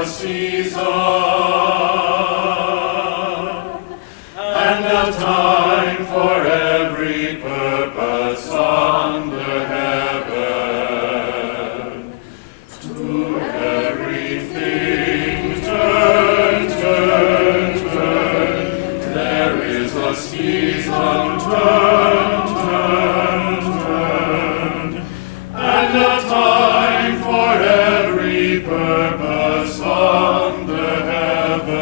a season and a time for every purpose under heaven. To everything turn, turn, turn. There is a season, turn, turn, turn, and a time for every purpose under heaven.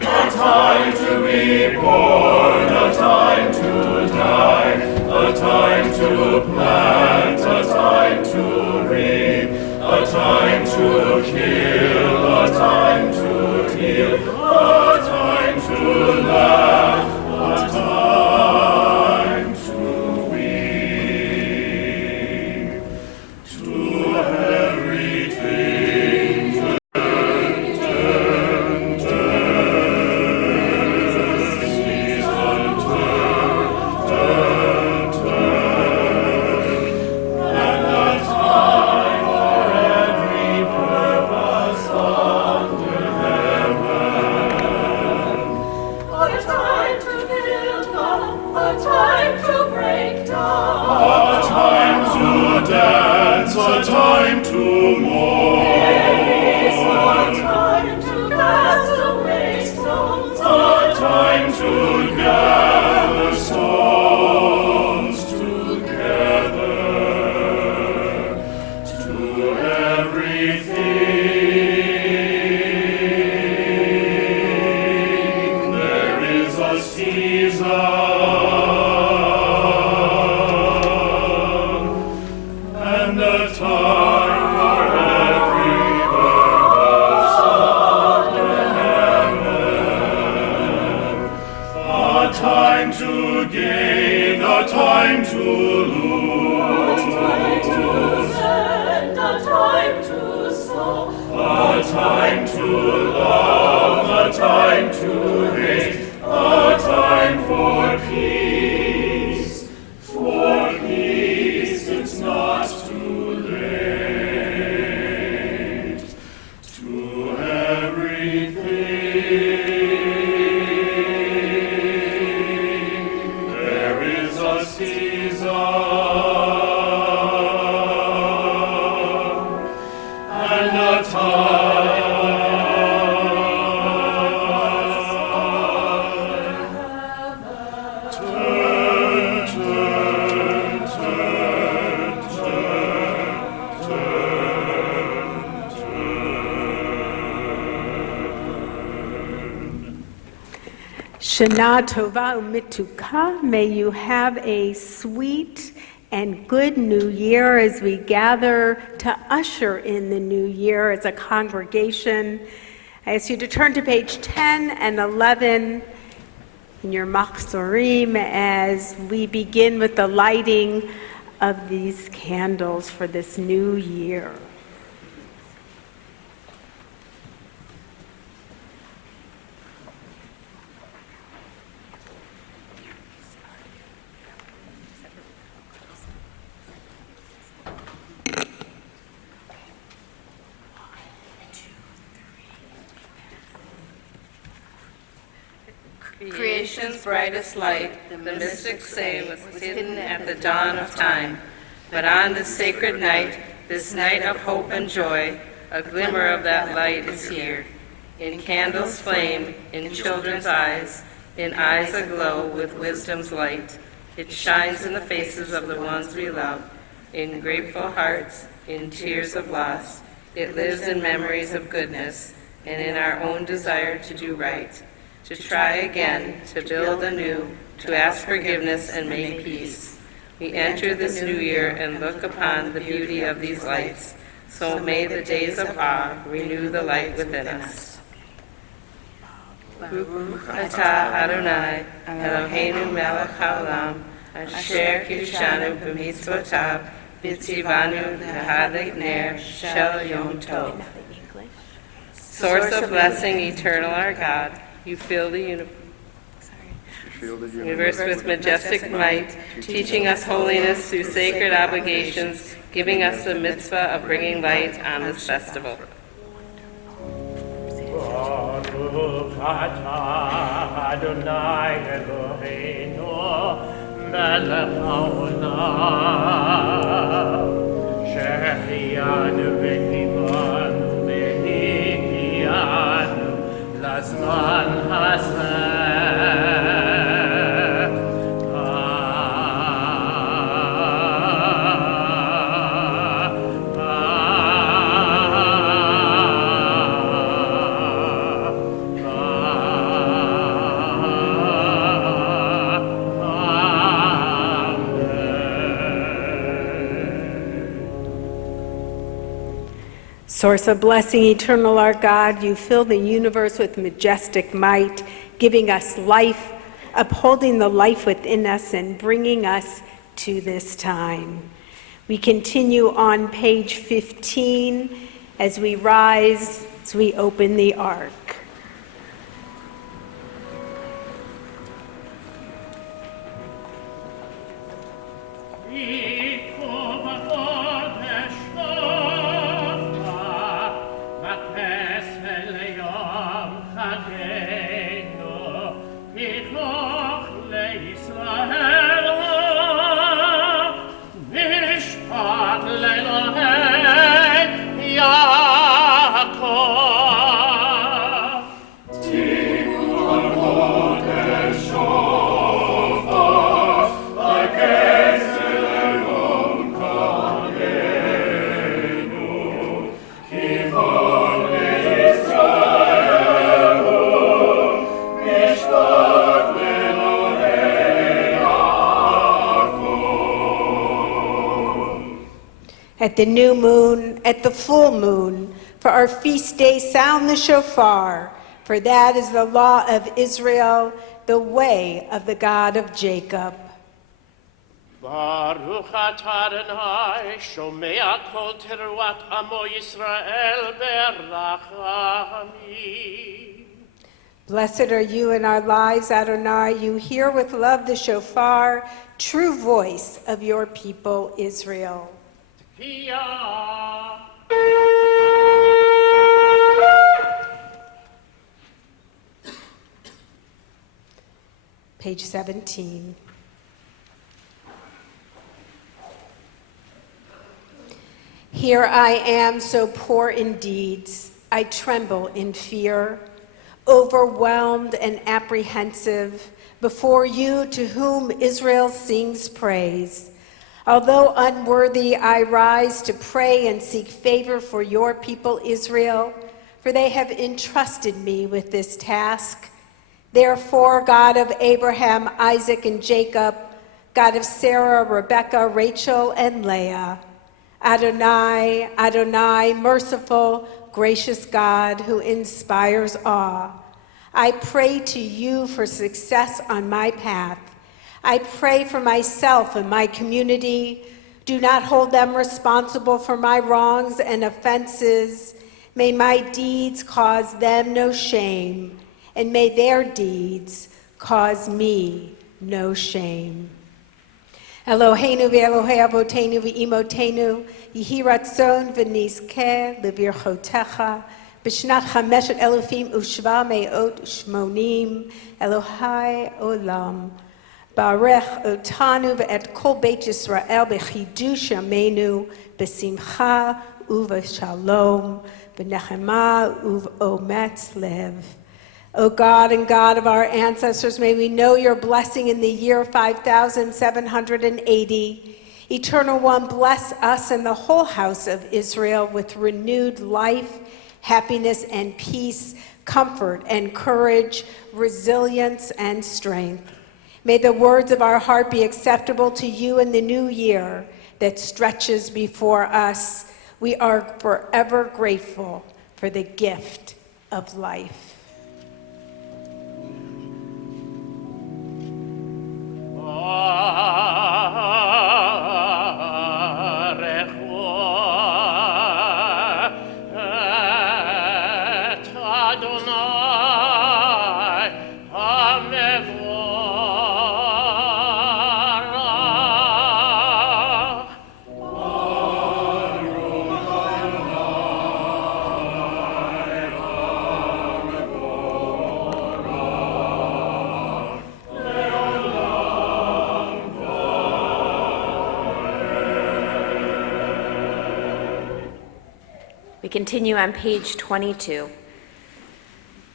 A time to be born, a time to die, a time to plant, a time to reap, a time to kill, a time to heal, a time to laugh, a time to weep. To everything turn, turn, turn. Season turn, turn, turn. And a time for every purpose under heaven. A time to build up, a time to break down. A time to dance, a time to There is mourn. a time to cast away stones, A time to gather stones together. To everything there is a season and a time for every purpose under heaven. A time to gain, a time to lose, a time to send, a time to sow, a time to love, a time to hate, a time for peace. For peace, it's not too late. To everything there is a season and a time. Turn, turn, turn, turn, turn, turn. Shana Tova Umituka, may you have a sweet and good new year as we gather to usher in the new year as a congregation. I ask you to turn to page 10 and 11 in your Machzorim as we begin with the lighting of these candles for this new year. Creation's brightest light, the mystics say, was hidden at the dawn of time. But on this sacred night, this night of hope and joy, a glimmer of that light is here. In candles' flame, in children's eyes, in eyes aglow with wisdom's light. It shines in the faces of the ones we love, in grateful hearts, in tears of loss. It lives in memories of goodness, and in our own desire to do right. To try again, to build anew, to ask forgiveness and make peace. We enter this new year and look upon the beauty of these lights. So may the days of awe renew the light within us. Baruch atah Adonai, Eloheinu melech haolam, asher kiddushanu b'mitzvotav, v'tzivanu l'hadlik ner shel yom tov. Source of blessing, eternal our God, you fill the universe with majestic might, teaching us holiness through sacred obligations, giving us the mitzvah of bringing light on this festival. Baruch atah Adonai Eloheinu melech haolam שהחיינו וקיבלנו והגיענו לזמן הזה. Source of blessing, eternal our God, you fill the universe with majestic might, giving us life, upholding the life within us, and bringing us to this time. We continue on page 15 as we rise, as we open the ark. At the new moon, at the full moon, for our feast day, sound the shofar, for that is the law of Israel, the way of the God of Jacob. Baruch atah Adonai, shomea kol teruat amo Yisrael berachamim. Blessed are you in our lives, Adonai. You hear with love the shofar, true voice of your people, Israel. Page 17. Here I am, so poor in deeds. I tremble in fear, overwhelmed and apprehensive before you to whom Israel sings praise. Although unworthy, I rise to pray and seek favor for your people Israel, for they have entrusted me with this task. Therefore, God of Abraham, Isaac, and Jacob, God of Sarah, Rebekah, Rachel, and Leah, Adonai, Adonai, merciful, gracious God who inspires awe, I pray to you for success on my path. I pray for myself and my community. Do not hold them responsible for my wrongs and offenses. May my deeds cause them no shame, and may their deeds cause me no shame. Eloheinu ve'Elohei avoteinu ve'imotenu, yehi ratzon v'nizkeh levirchotecha, b'shnat chameshet elufim u'shva me'ot shmonim, Elohai olam. Barech otanu ve'et kol beit Yisrael b'chidush yameinu, b'simcha u'v'shalom, b'nechema u'v'ometz lev. O God and God of our ancestors, may we know your blessing in the year 5780. Eternal One, bless us and the whole house of Israel with renewed life, happiness and peace, comfort and courage, resilience and strength. May the words of our heart be acceptable to you in the new year that stretches before us. We are forever grateful for the gift of life. continue on page 22.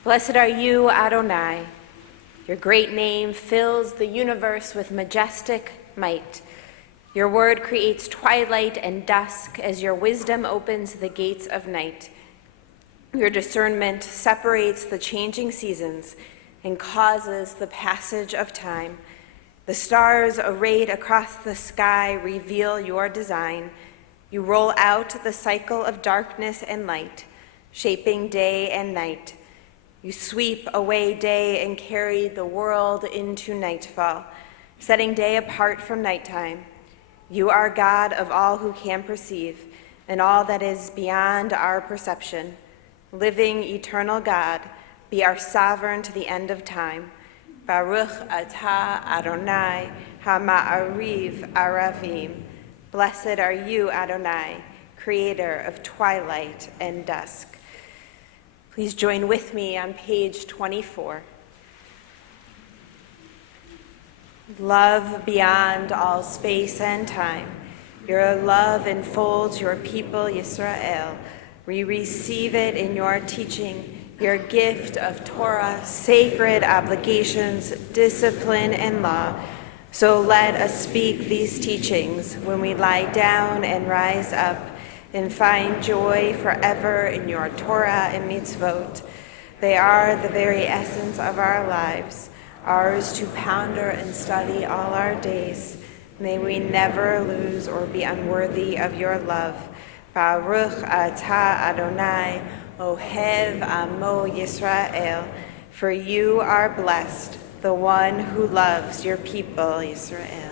Blessed are you, Adonai. Your great name fills the universe with majestic might. Your word creates twilight and dusk as your wisdom opens the gates of night. Your discernment separates the changing seasons and causes the passage of time. The stars arrayed across the sky reveal your design. You roll out the cycle of darkness and light, shaping day and night. You sweep away day and carry the world into nightfall, setting day apart from nighttime. You are God of all who can perceive, and all that is beyond our perception. Living, eternal God, be our sovereign to the end of time. Baruch atah Adonai ha'ma'ariv aravim. Blessed are you, Adonai, creator of twilight and dusk. Please join with me on page 24. Love beyond all space and time. Your love enfolds your people, Yisrael. We receive it in your teaching, your gift of Torah, sacred obligations, discipline, and law. So let us speak these teachings when we lie down and rise up, and find joy forever in your Torah and mitzvot. They are the very essence of our lives, ours to ponder and study all our days. May we never lose or be unworthy of your love. Baruch atah Adonai, Ohev Amo Yisrael, for you are blessed, the one who loves your people, Israel.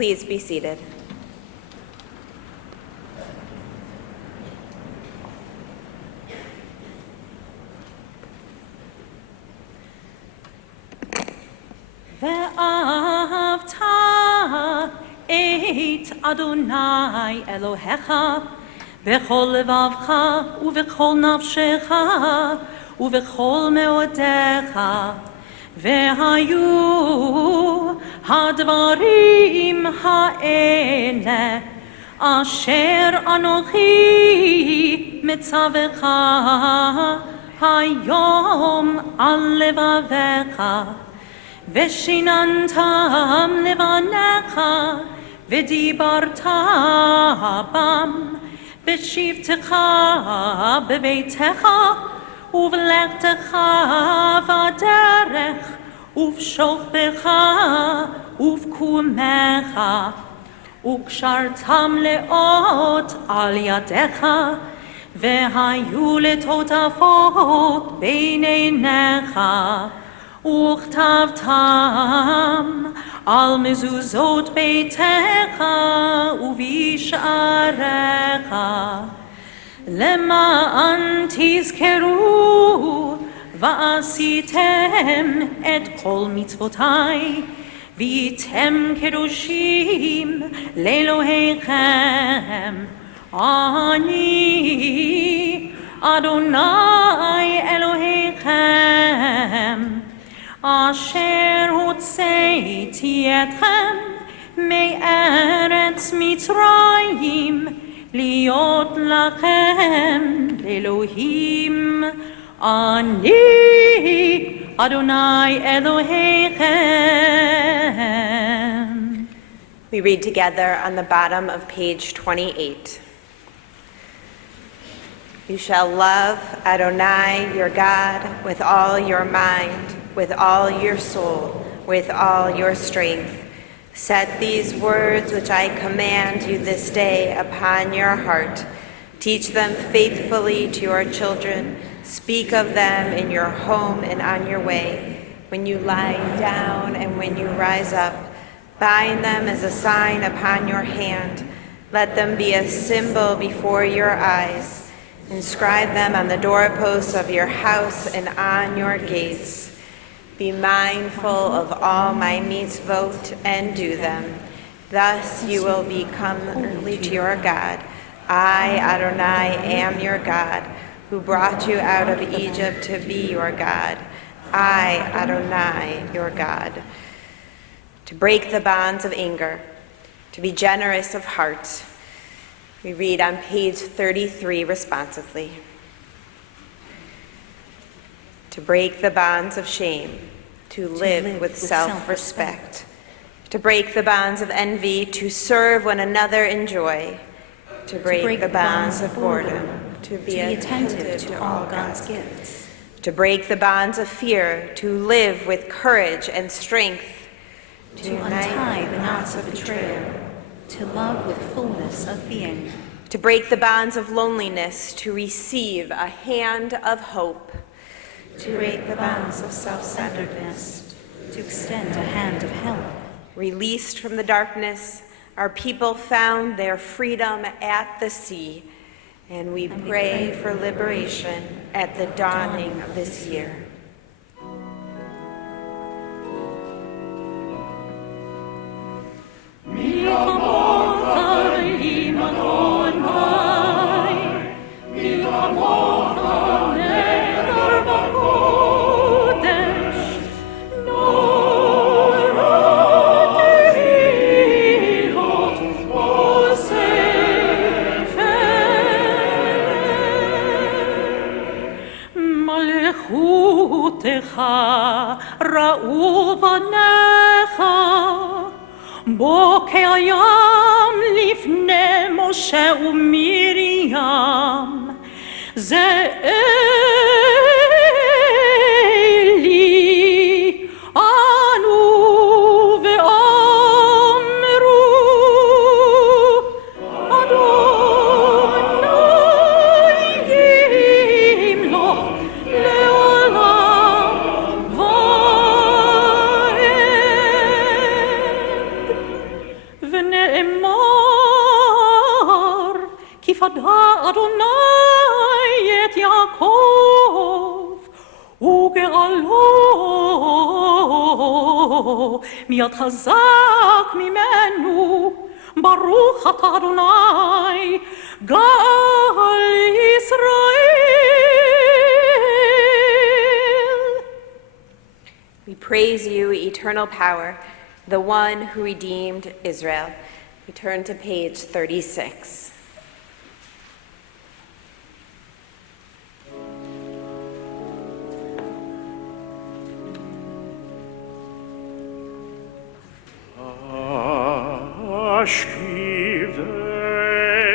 Please be seated. ואהבת את אדוני אלוהיך בכל לבבך ובכל נפשך ובכל מאודיך. והיו הדברים האלה אשר אנוכי מצווך היום על לבביך, ושיננתם לבניך ודיברת בם בשבתך בביתך ובלכתך בדרך ובשוכבך ובקומך, וקשרתם לאות על ידיך, והיו לטוטפות בין עיניך, וכתבתם על מזוזות ביתך ובשעריך, למען תזכרו ועשיתם את כל מצוותיי, והייתם קדושים לאלוהיכם. אני אדוני אלוהיכם אליכם, אשר הוצאתי אתכם מארץ מצרים, להיות לכם לאלוהים. אני אדוני אלוהיכם. We read together on the bottom of page 28. You shall love Adonai your God with all your mind, with all your soul, with all your strength. Set these words which I command you this day upon your heart. Teach them faithfully to your children. Speak of them in your home and on your way, when you lie down and when you rise up. Bind them as a sign upon your hand. Let them be a symbol before your eyes. Inscribe them on the doorposts of your house and on your gates. Be mindful of all my mitzvot and do them. Thus you will become holy to your God. I, Adonai, am your God, who brought you out of Egypt to be your God. I, Adonai, your God. To break the bonds of anger, to be generous of heart. We read on page 33 responsively. To break the bonds of shame, to live with self-respect. To break the bonds of envy, to serve one another in joy. To break the bonds of boredom, to be attentive to all God's gifts. To break the bonds of fear, to live with courage and strength. To untie the knots of betrayal, to love with fullness of being. To break the bonds of loneliness, to receive a hand of hope. To break the bonds of self-centeredness, to extend a hand of help. Released from the darkness, our people found their freedom at the sea, and we pray for liberation at the dawning of this year. ראו בניך בוקר ים לפני משה ומרים זה אלי אנו ואמרו אדוני ימלוך לעולם ונאמר כי פדה אדוני את יעקב וגאלו מיד חזק ממנו ברוך אתה אדוני גאל ישראל. We praise you, eternal power, the one who redeemed Israel. We turn to page 36.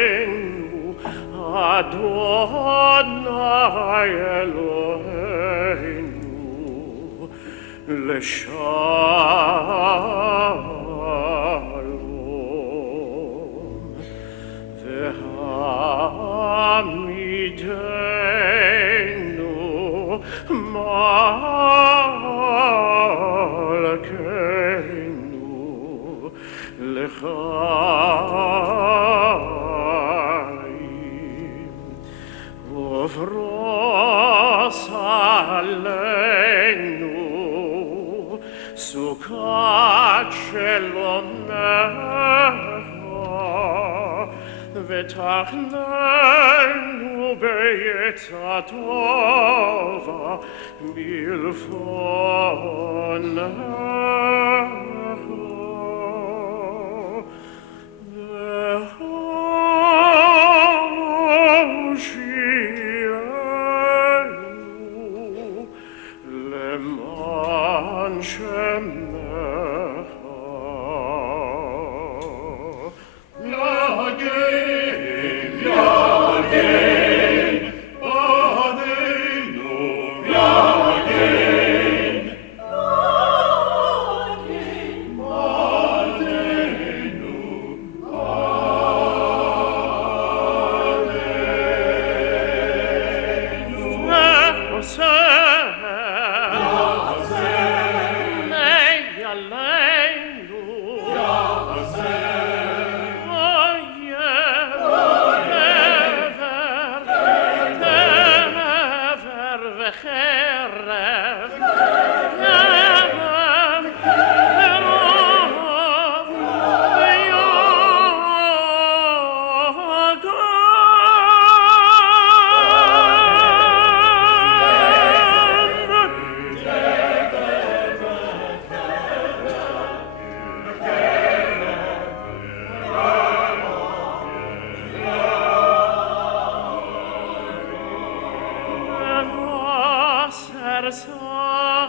Ashkivenu Adonai Eloheinu Leshalom V'hamidenu Malkeinu L'chaim Uvros aleinu Sukat shelomecha V'tachnenu בעצה טובה מלפונך והושיענו למען שמך יגן יגן עלינו יגן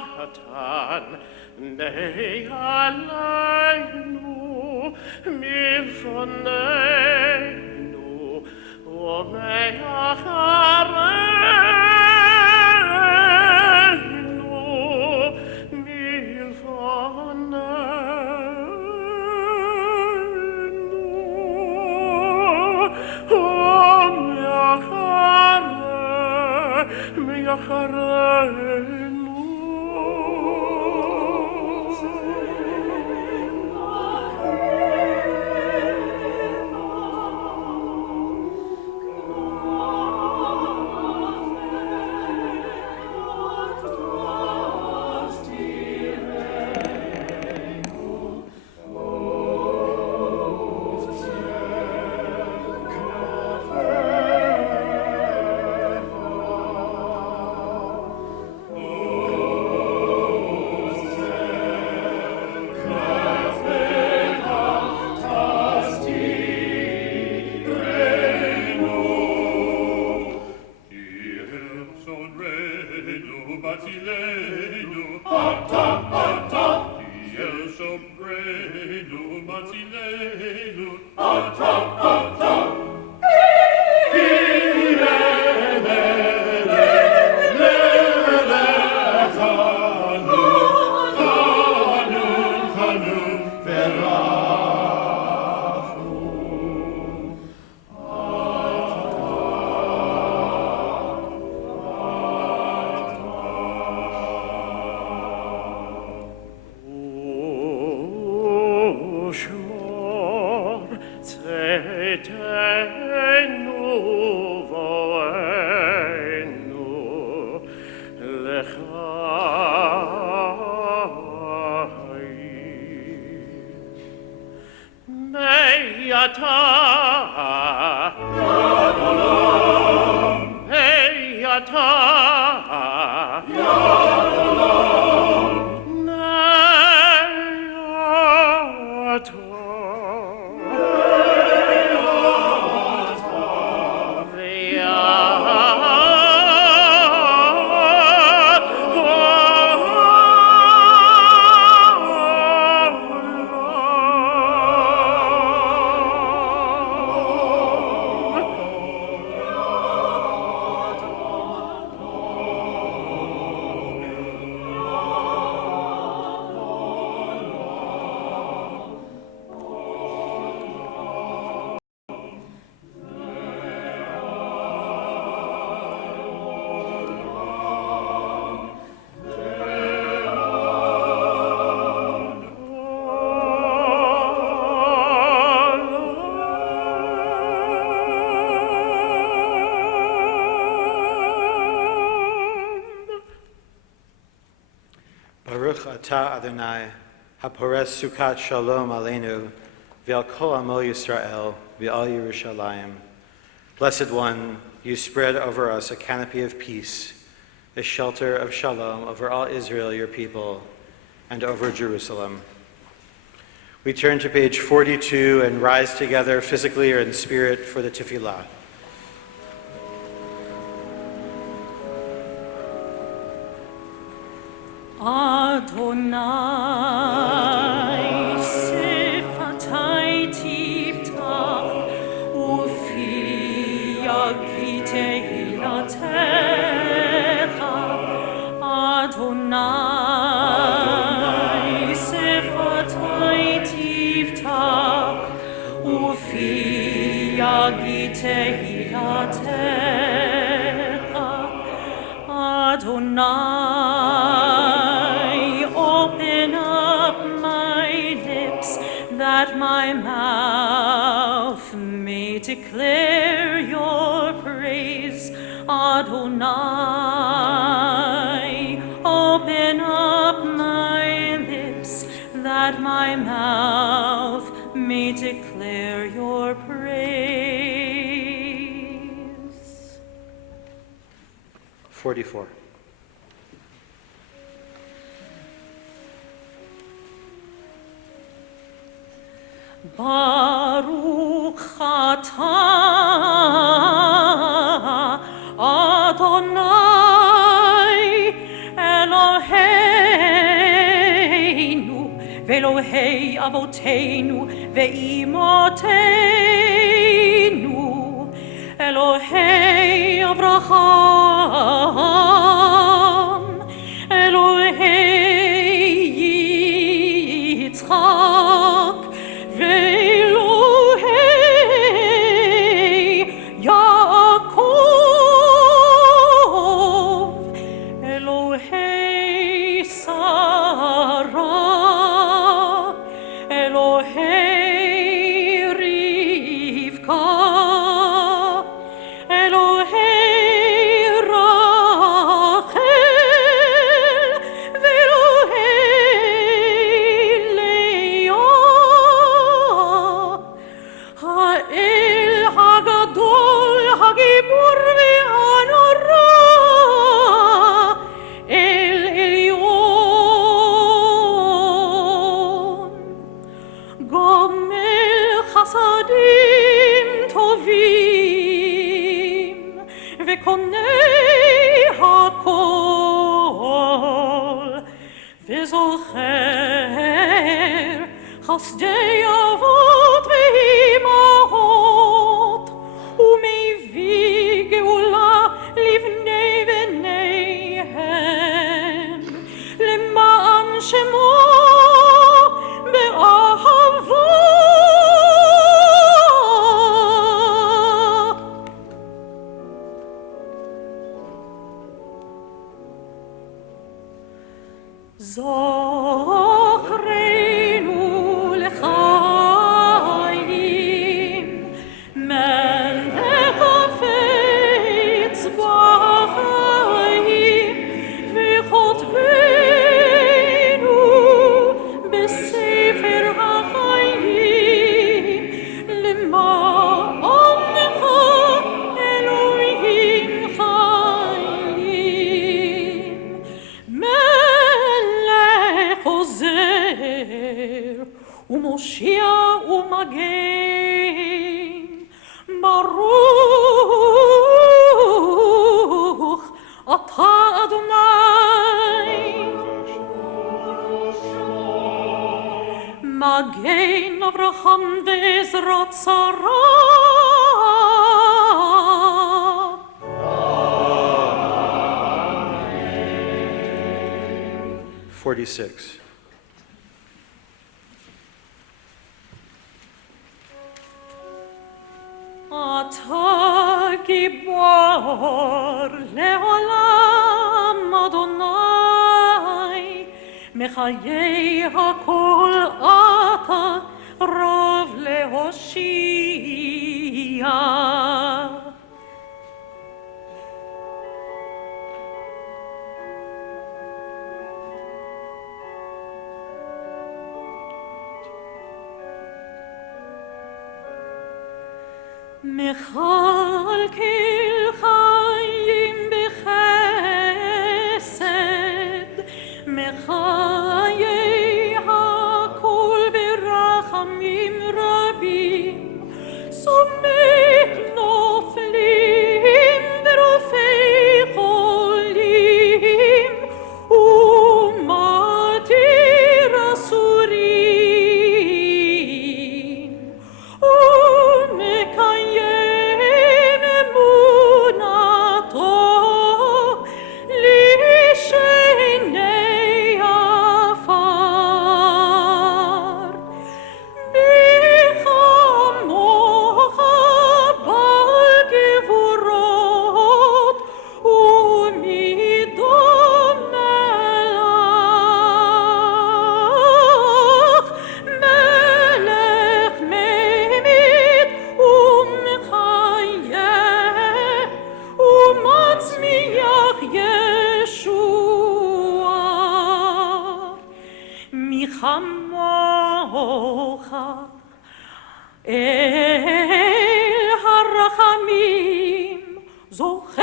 Satan, nei alleinu, mir vonneinu, o mei achareinu, mir vonneinu, o mei achareinu. Baruch atah Adonai, hapores sukat shalom aleinu, v'al kol amo Yisrael, v'al Yerushalayim. Blessed One, you spread over us a canopy of peace, a shelter of shalom over all Israel, your people, and over Jerusalem. We turn to page 42 and rise together physically or in spirit for the tefillah. Adonai, Sifatai Tiftach, Ufi Yagite Hilatecha. Adonai, Sifatai Tiftach, Ufi Yagite Hilatecha. Adonai, that my mouth may declare your praise. Adonai, open up my lips, that my mouth may declare your praise. 44. Baruch atah Adonai Eloheinu ve'Elohei avoteinu ve'imotenu Elohei Avraham Elohei Yitzchak Elohei Yaakov, Elohei Sarah, Elohei Rivka, Elohei Rachel, Elohei Leah. האל הגדול, הגיבור והנורא, אל עליון. גומל חסדים טובים, וקונה הכל, וזוכר חסדי אבות ואימהות, ומביא גאולה לבני בניהם, למען שמו באהבה. זוכרנו לחיים, מלך חפץ בחיים, וכותבנו בספר החיים, למענך אלוהים חיים. מלך עוזר ומושיע ומגן, ברוך אתה אדוני, מגן אברהם ועזרת שרה. 46. אתה גיבור לעולם אדוני, מחיי הכל אתה רב להושיע. מכלכל חיים בחסד, מחיי הכל ברחמים רבים, סומק נופלים ורופא חולים, ומתיר אסורים, ומקיים אמונתו לשני עפר. מי כמוך בעל גבורות, ומי דומה לך, מלך ממית ומחיה, ומצמיח ישועה. מי כמוך אל הרחמים, זוכר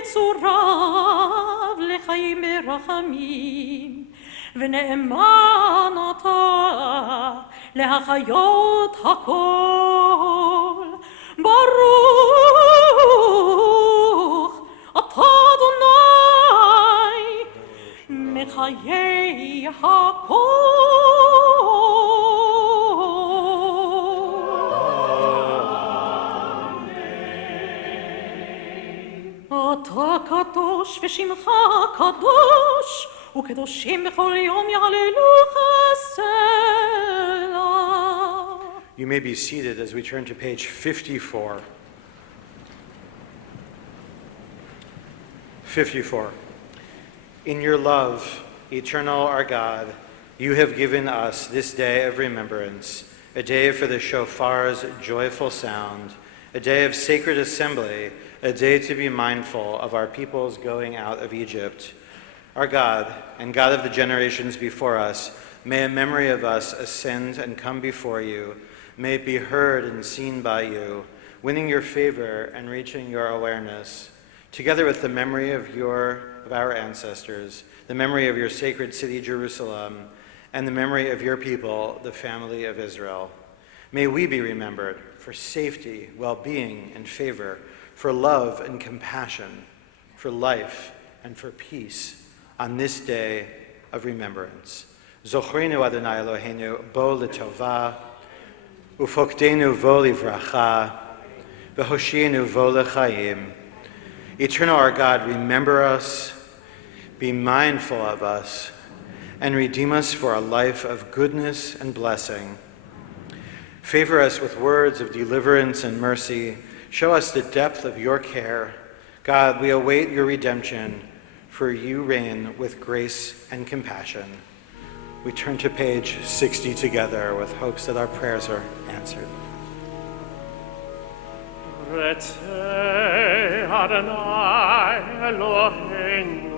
יצוריו לחיים ברחמים, ונאמן אתה להחיות הכל. ברוך אתה אדוני מחיי הכל. אתה קדוש ושמך קדוש, וקדושים בכל יום יהללוך סלע. You may be seated as we turn to page 54. 54. In your love, eternal our God, you have given us this day of remembrance, a day for the shofar's joyful sound, a day of sacred assembly, a day to be mindful of our people's going out of Egypt. Our God, and God of the generations before us, may a memory of us ascend and come before you. May it be heard and seen by you, winning your favor and reaching your awareness. Together with the memory of our ancestors, the memory of your sacred city, Jerusalem, and the memory of your people, the family of Israel. May we be remembered for safety, well-being, and favor, for love and compassion, for life and for peace on this day of remembrance. Zochrinu Adonai Eloheinu bo l'tova, ufokdenu vo livracha, v'hoshienu vo l'chaim. Eternal our God, remember us, be mindful of us, and redeem us for a life of goodness and blessing. Favor us with words of deliverance and mercy. Show us the depth of your care. God, we await your redemption, for you reign with grace and compassion. We turn to page 60 together with hopes that our prayers are answered. Retzei Adonai Eloheinu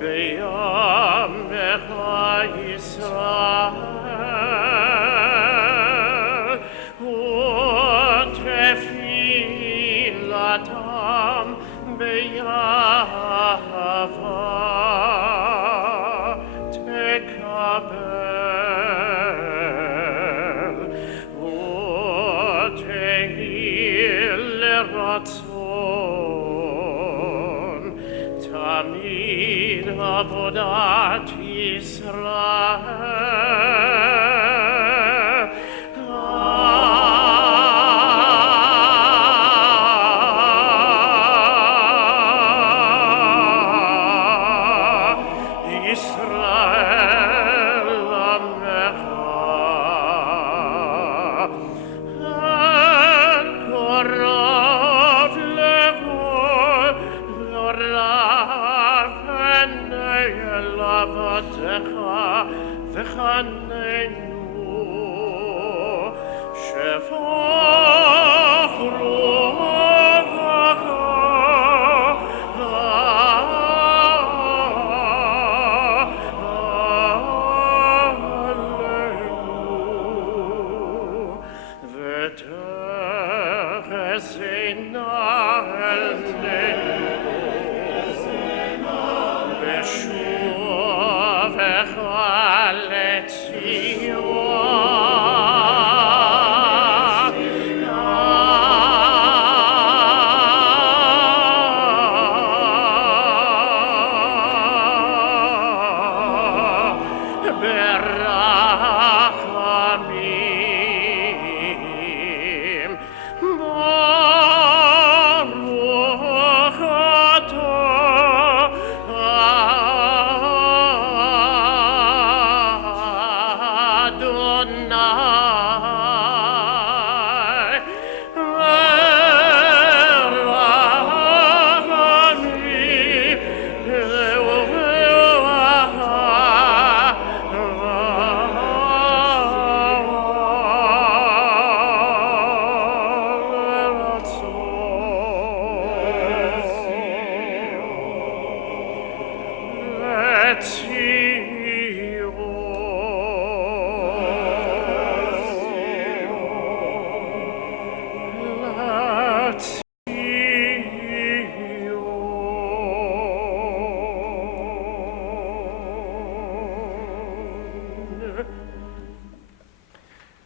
be'yamecha Yisrael u'tefilatam be'yahava tekabel u'tehil leratzon tamid avodat Yisrael.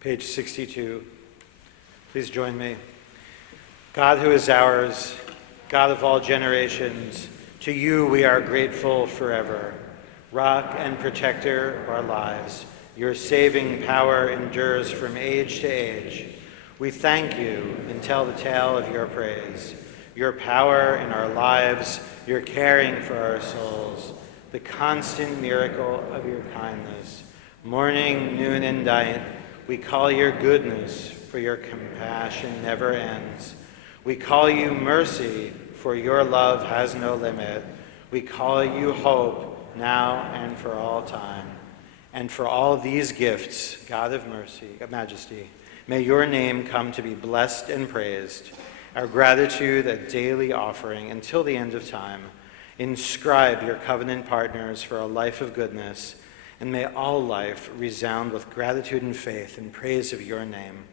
Page 62. Please join me. God who is ours, God of all generations, to you we are grateful forever. Rock and protector of our lives, your saving power endures from age to age. We thank you and tell the tale of your praise, your power in our lives, your caring for our souls, the constant miracle of your kindness. Morning, noon, and night, we call your goodness, for your compassion never ends. We call you mercy, for your love has no limit. We call you hope, now and for all time. And for all these gifts, God of mercy, of majesty, may your name come to be blessed and praised. Our gratitude a daily offering until the end of time. Inscribe your covenant partners for a life of goodness, and may all life resound with gratitude and faith in praise of your name.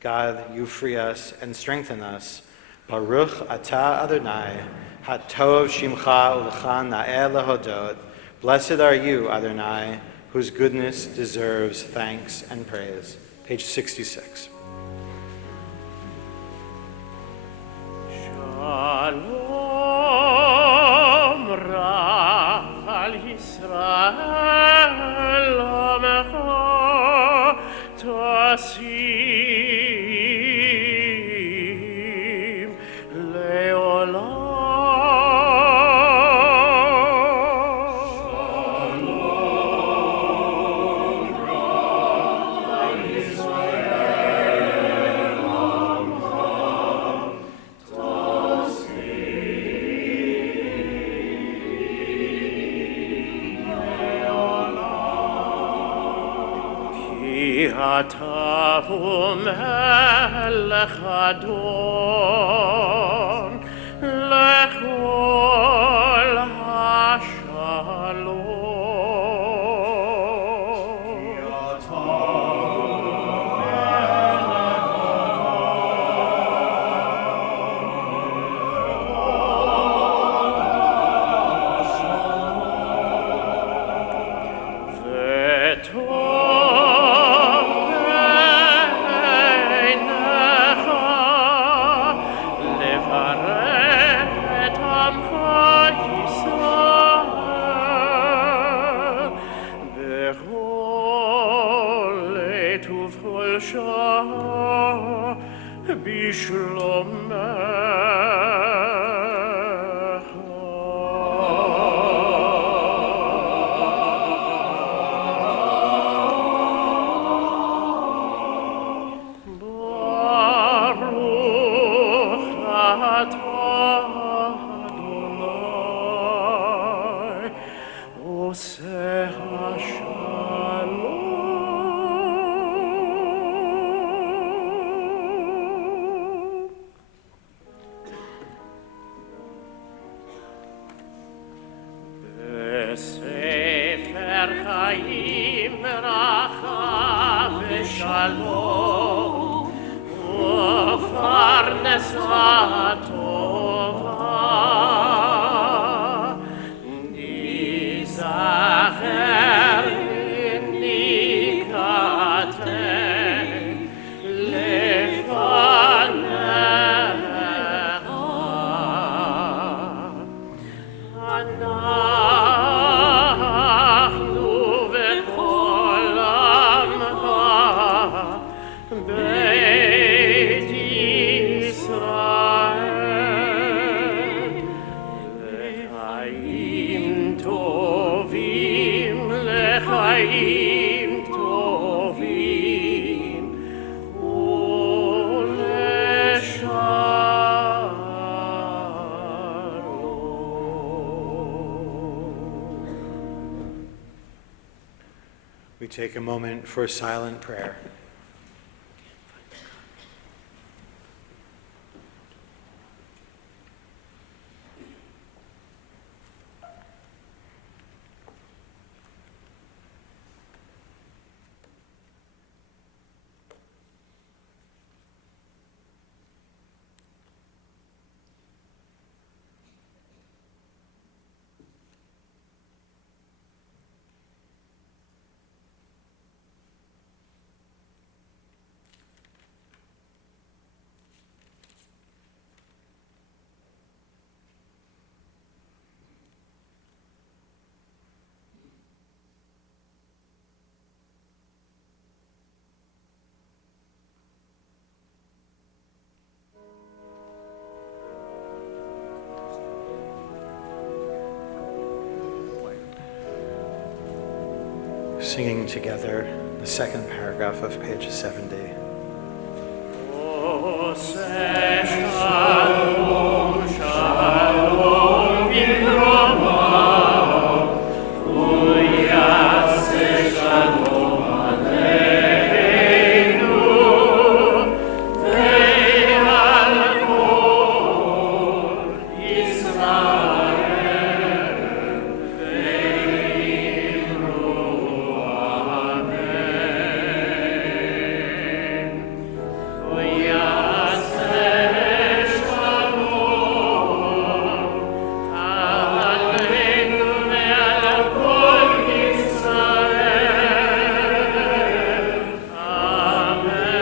God, you free us and strengthen us. Baruch atah Adonai, hatov shimcha ulecha na'eh lehodot. Blessed are you, Adonai, whose goodness deserves thanks and praise. Page 66. Shalom Rach al Yisrael Amecha Tasim Leolam. אתה הוא מלך אדון לכל השלום. We take a moment for silent prayer. Singing together the second paragraph of page 70. Oh, say shalom, shalom in Rama. Uyase shalom aleinu. Ve'al kol Israel. Ve'imru amen. Uyase shalom aleinu ve'al kol Israel. Amen.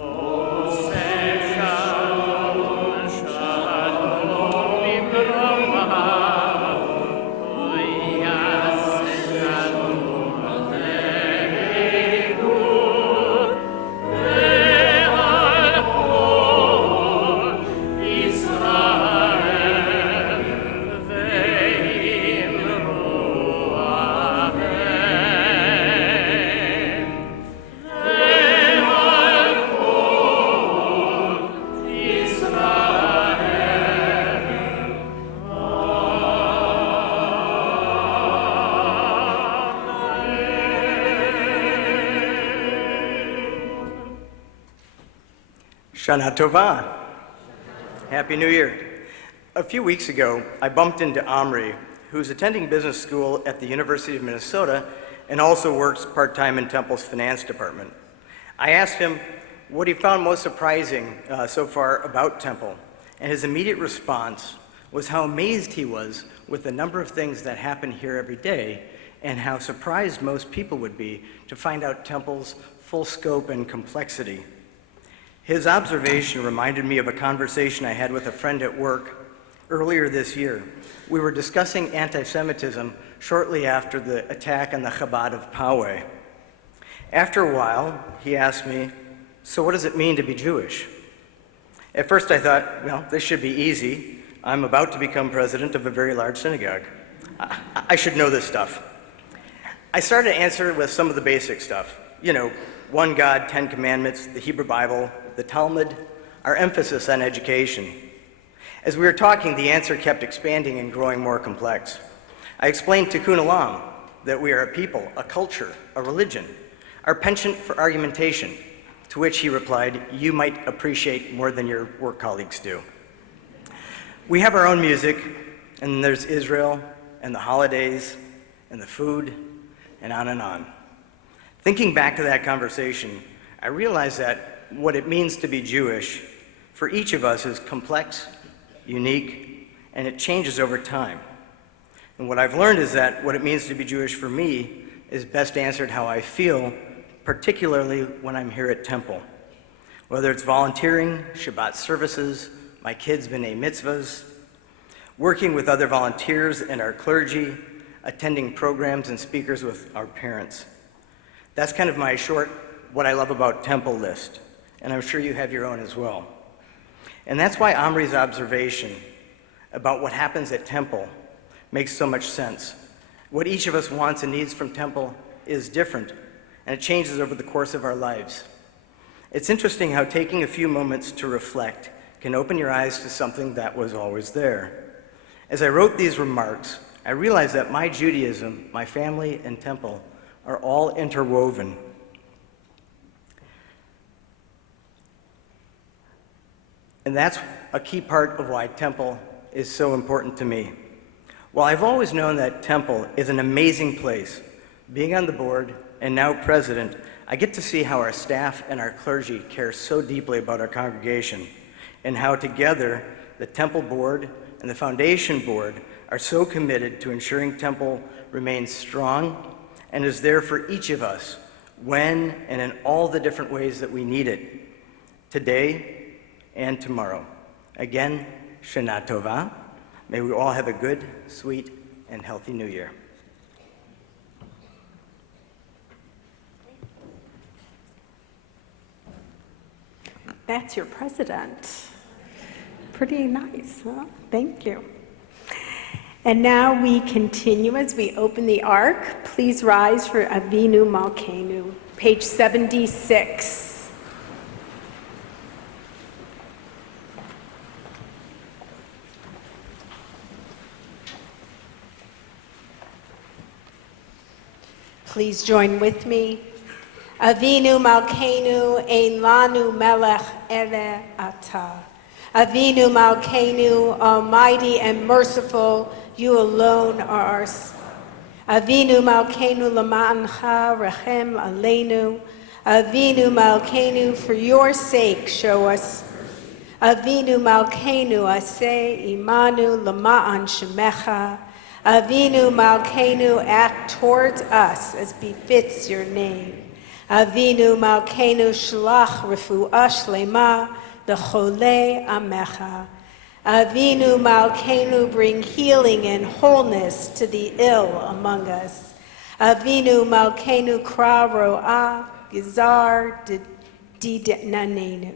Oh, say shalom, shalom in Rama. Uyase shalom aleinu. Ve'al kol Israel. Ve'imru amen. Ve'al kol Shana Tova. Happy New Year. A few weeks ago, I bumped into Omri, who's attending business school at the University of Minnesota and also works part-time in Temple's finance department. I asked him what he found most surprising so far about Temple, and his immediate response was how amazed he was with the number of things that happen here every day and how surprised most people would be to find out Temple's full scope and complexity. His observation reminded me of a conversation I had with a friend at work earlier this year. We were discussing anti-Semitism shortly after the attack on the Chabad of Poway. After a while, he asked me, "So what does it mean to be Jewish?" At first I thought, well, this should be easy. I'm about to become president of a very large synagogue. I should know this stuff. I started to answer with some of the basic stuff. You know, one God, 10 Commandments, the Hebrew Bible, the Talmud, our emphasis on education. As we were talking, the answer kept expanding and growing more complex. I explained Tikkun Olam, that we are a people, a culture, a religion, our penchant for argumentation, to which he replied, "You might appreciate more than your work colleagues do." We have our own music, and there's Israel, and the holidays, and the food, and on and on. Thinking back to that conversation, I realized that what it means to be Jewish for each of us is complex, unique, and it changes over time. And what I've learned is that what it means to be Jewish for me is best answered how I feel, particularly when I'm here at Temple. Whether it's volunteering, Shabbat services, my kids' B'nai mitzvahs, working with other volunteers and our clergy, attending programs and speakers with our parents. That's kind of my short what I love about Temple list, and I'm sure you have your own as well. And that's why Omri's observation about what happens at Temple makes so much sense. What each of us wants and needs from Temple is different, and it changes over the course of our lives. It's interesting how taking a few moments to reflect can open your eyes to something that was always there. As I wrote these remarks, I realized that my Judaism, my family, and Temple are all interwoven. And that's a key part of why Temple is so important to me. While I've always known that Temple is an amazing place, being on the board and now president, I get to see how our staff and our clergy care so deeply about our congregation, and how together the Temple board and the foundation board are so committed to ensuring Temple remains strong and is there for each of us when and in all the different ways that we need it, today and tomorrow. Again, Shana Tova. May we all have a good, sweet, and healthy New Year. That's your president. Pretty nice, huh? Thank you. And now we continue as we open the Ark. Please rise for Avinu Malkeinu, page 76. Please join with me. Avinu Malkeinu, Ein Lanu Melech Ele Ata. Avinu Malkeinu, almighty and merciful, you alone are ours. Avinu Malkeinu, Lama'ancha Rechem Aleinu. Avinu Malkeinu, for your sake, show us. Avinu Malkeinu, Aseh Imanu Lama'an Shemecha. Avinu Malkeinu, act towards us as befits your name. Avinu Malkeinu, Shlach Refuah Shlema, the Chole Amecha. Avinu Malkeinu, bring healing and wholeness to the ill among us. Avinu Malkeinu, Kra Ro'ah, Gizar, Dinenu.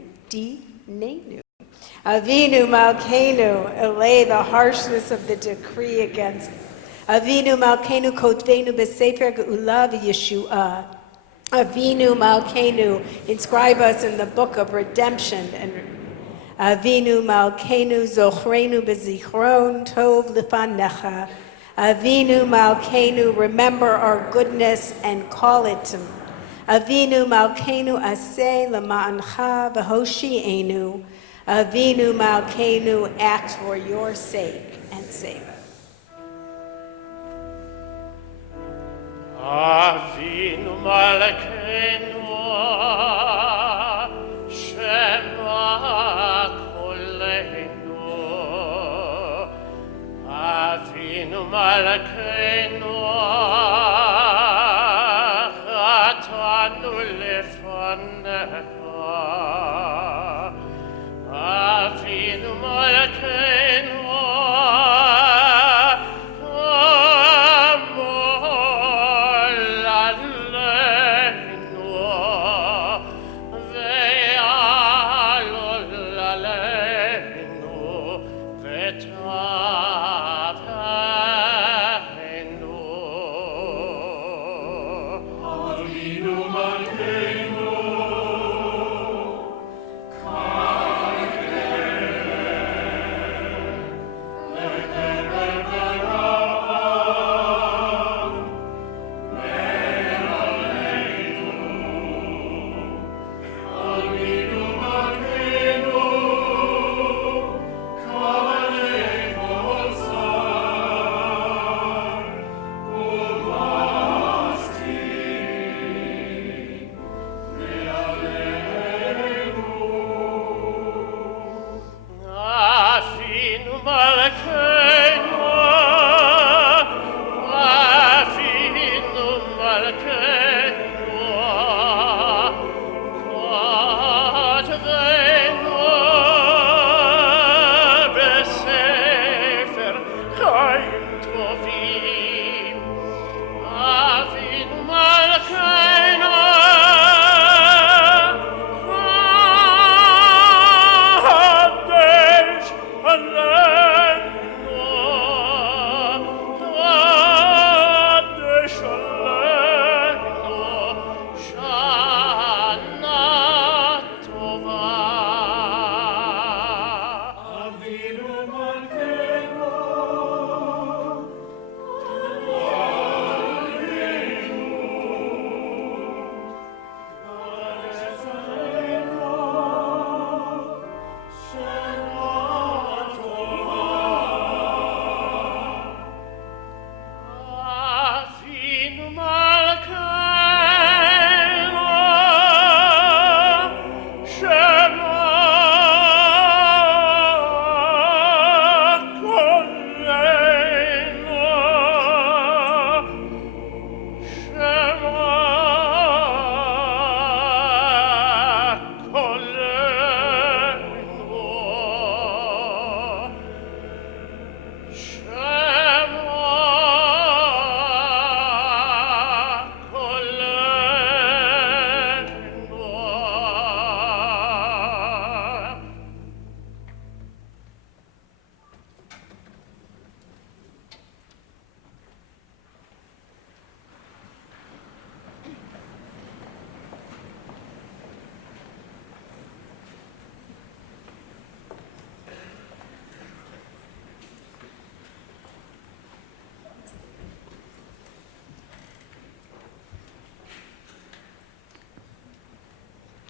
Avinu Malkeinu, allay the harshness of the decree against. Avinu Malkeinu, Kotvenu B'Sefer Geula V'Yeshua. Avinu Malkeinu, inscribe us in the book of redemption. And Avinu Malkeinu, Zochrenu B'Zichron Tov L'Fanecha. Avinu Malkeinu, remember our goodness and call it to. Avinu Malkeinu, Aseh L'Ma'ancha V'Hoshi'enu. Avinu Malkeinu, act for your sake and save us. Avinu Malkeinu, Shema Koleinu. Avinu Malkeinu, Chatanu Lefanecha. Avinu Malkeinu,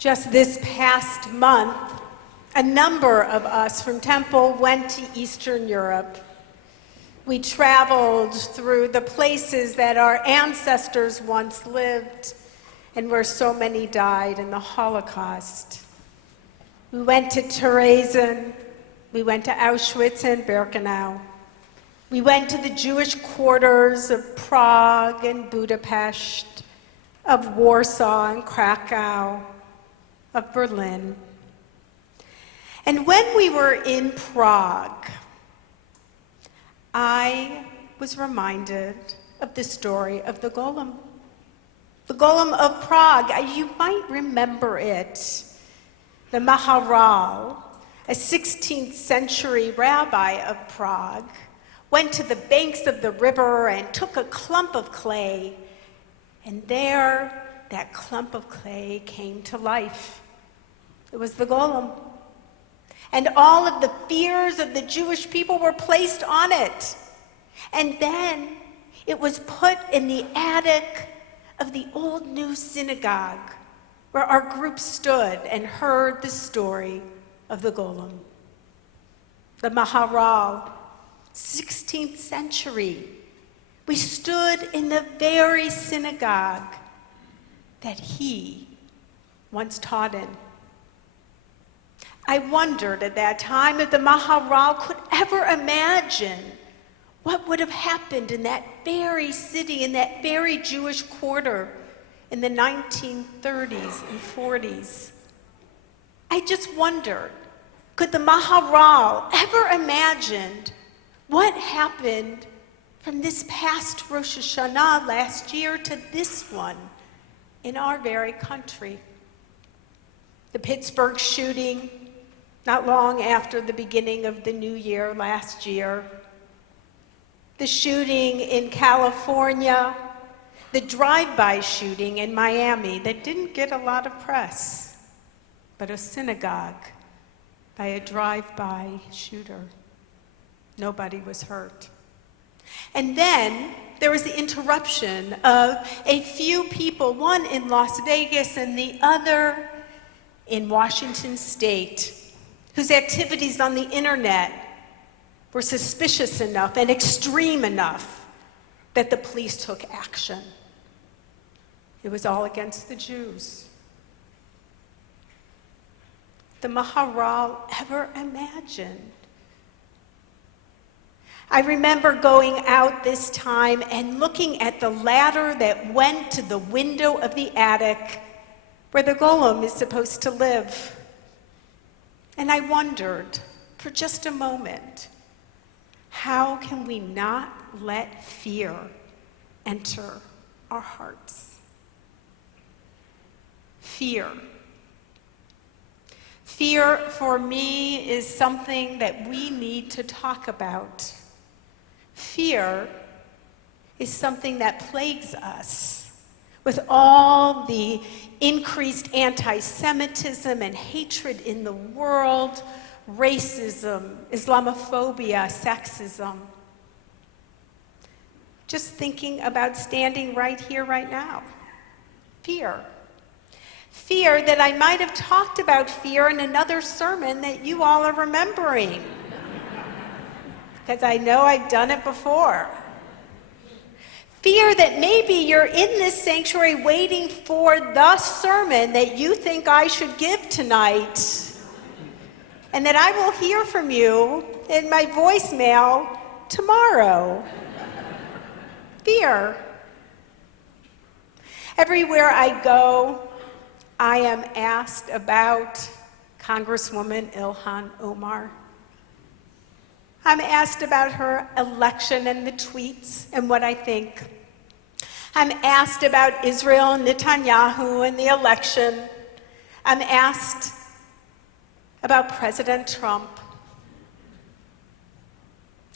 Just this past month, a number of us from Temple went to Eastern Europe. We traveled through the places that our ancestors once lived and where so many died in the Holocaust. We went to Terezin, we went to Auschwitz and Birkenau. We went to the Jewish quarters of Prague and Budapest, of Warsaw and Krakow, of Berlin. And when we were in Prague, I was reminded of the story of the Golem. The Golem of Prague, you might remember it. The Maharal, a 16th century rabbi of Prague, went to the banks of the river and took a clump of clay, and there that clump of clay came to life. It was the Golem. And all of the fears of the Jewish people were placed on it. And then it was put in the attic of the old new synagogue where our group stood and heard the story of the Golem. The Maharal, 16th century. We stood in the very synagogue that he once taught in. I wondered at that time if the Maharal could ever imagine what would have happened in that very city, in that very Jewish quarter in the 1930s and 40s. I just wondered, could the Maharal ever imagine what happened from this past Rosh HaShanah last year to this one in our very country? The Pittsburgh shooting, not long after the beginning of the new year last year. The shooting in California, the drive-by shooting in Miami that didn't get a lot of press, but a synagogue by a drive-by shooter. Nobody was hurt. And then there was the interruption of a few people, one in Las Vegas and the other in Washington State, whose activities on the internet were suspicious enough and extreme enough that the police took action. It was all against the Jews. The Maharal ever imagined? I remember going out this time and looking at the ladder that went to the window of the attic where the Golem is supposed to live. And I wondered, for just a moment, how can we not let fear enter our hearts? Fear. Fear, for me, is something that we need to talk about. Fear is something that plagues us. With all the increased anti-Semitism and hatred in the world, racism, Islamophobia, sexism. Just thinking about standing right here, right now. Fear. Fear that I might have talked about fear in another sermon that you all are remembering. Because I know I've done it before. Fear that maybe you're in this sanctuary waiting for the sermon that you think I should give tonight, and that I will hear from you in my voicemail tomorrow. Fear. Everywhere I go, I am asked about Congresswoman Ilhan Omar. I'm asked about her election and the tweets and what I think. I'm asked about Israel and Netanyahu and the election. I'm asked about President Trump.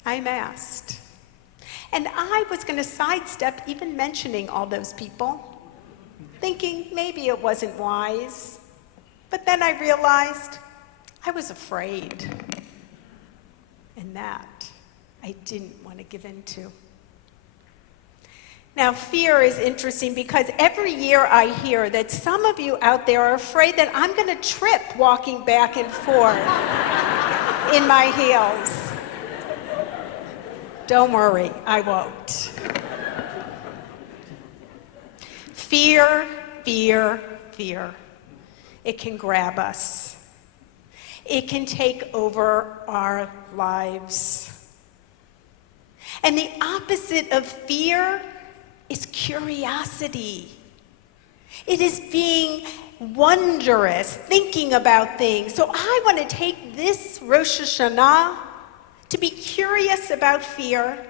I'm asked. And I was going to sidestep even mentioning all those people, thinking maybe it wasn't wise. But then I realized I was afraid. And that I didn't want to give in to. Now, fear is interesting because every year I hear that some of you out there are afraid that I'm going to trip walking back and forth in my heels. Don't worry, I won't. Fear, fear, fear. It can grab us. It can take over our lives. And the opposite of fear is curiosity. It is being wondrous, thinking about things. So I want to take this Rosh Hashanah to be curious about fear.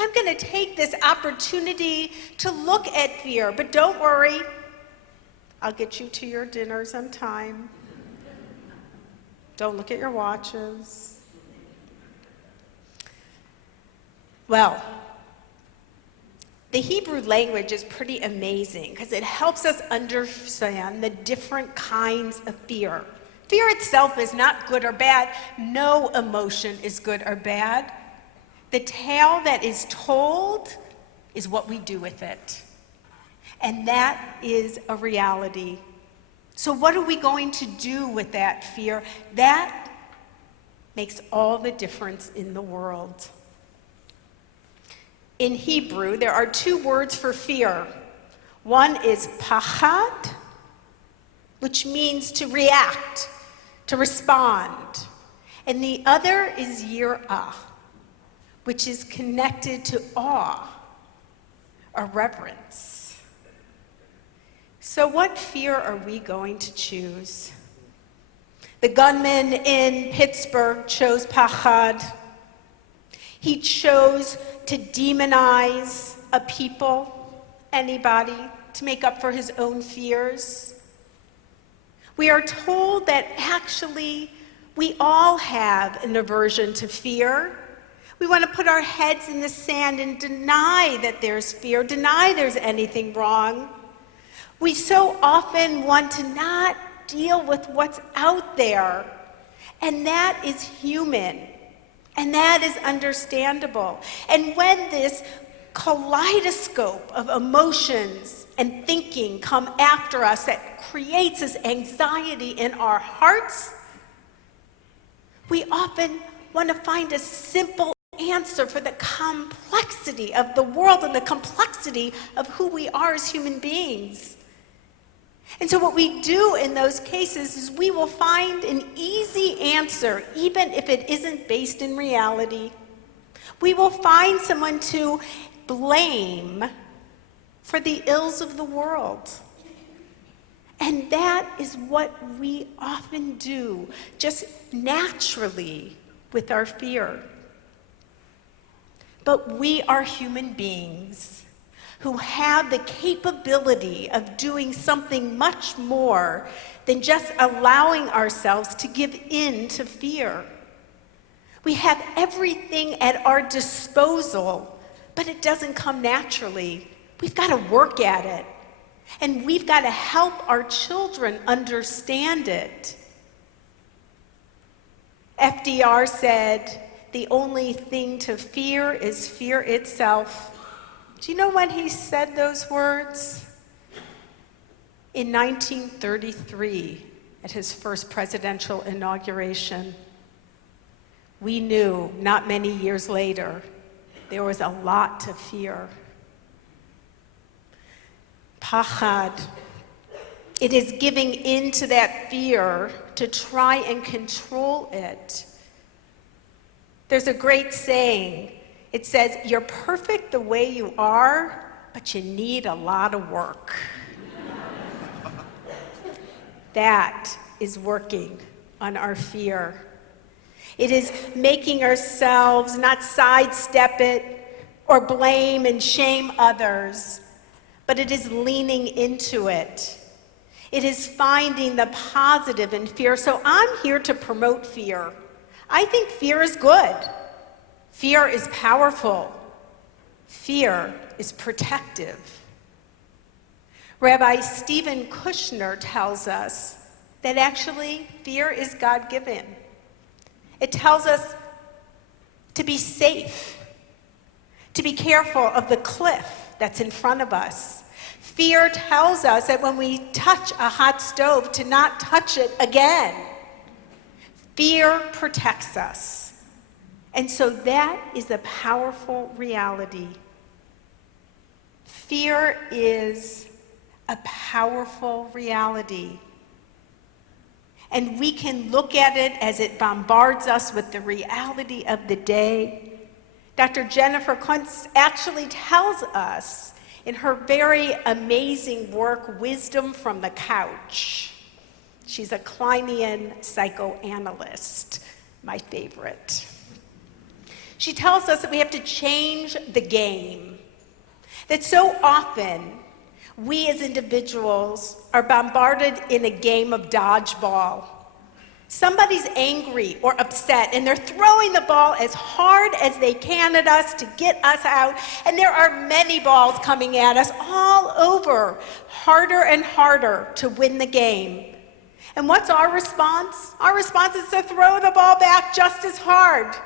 I'm going to take this opportunity to look at fear, but don't worry, I'll get you to your dinners on time. Don't look at your watches. Well, the Hebrew language is pretty amazing because it helps us understand the different kinds of fear. Fear itself is not good or bad. No emotion is good or bad. The tale that is told is what we do with it. And that is a reality. So what are we going to do with that fear? That makes all the difference in the world. In Hebrew, there are two words for fear. One is pachad, which means to react, to respond. And the other is yirah, which is connected to awe or reverence. So what fear are we going to choose? The gunman in Pittsburgh chose pachad. He chose to demonize a people, anybody, to make up for his own fears. We are told that actually we all have an aversion to fear. We want to put our heads in the sand and deny that there's fear, deny there's anything wrong. We so often want to not deal with what's out there, and that is human. And that is understandable. And when this kaleidoscope of emotions and thinking come after us that creates this anxiety in our hearts, we often want to find a simple answer for the complexity of the world and the complexity of who we are as human beings. And so what we do in those cases is we will find an easy answer, even if it isn't based in reality. We will find someone to blame for the ills of the world. And that is what we often do, just naturally with our fear. But we are human beings who have the capability of doing something much more than just allowing ourselves to give in to fear. We have everything at our disposal, but it doesn't come naturally. We've got to work at it, and we've got to help our children understand it. FDR said, "The only thing to fear is fear itself." Do you know when he said those words? In 1933, at his first presidential inauguration. We knew not many years later there was a lot to fear. Pachad. It is giving in to that fear to try and control it. There's a great saying. It says, "You're perfect the way you are, but you need a lot of work." That is working on our fear. It is making ourselves not sidestep it or blame and shame others, but it is leaning into it. It is finding the positive in fear. So I'm here to promote fear. I think fear is good. Fear is powerful. Fear is protective. Rabbi Stephen Kushner tells us that actually fear is God-given. It tells us to be safe, to be careful of the cliff that's in front of us. Fear tells us that when we touch a hot stove, to not touch it again. Fear protects us. And so that is a powerful reality. Fear is a powerful reality. And we can look at it as it bombards us with the reality of the day. Dr. Jennifer Kuntz actually tells us in her very amazing work, Wisdom from the Couch. She's a Kleinian psychoanalyst, my favorite. She tells us that we have to change the game. That so often, we as individuals are bombarded in a game of dodgeball. Somebody's angry or upset, and they're throwing the ball as hard as they can at us to get us out, and there are many balls coming at us all over, harder and harder to win the game. And what's our response? Our response is to throw the ball back just as hard,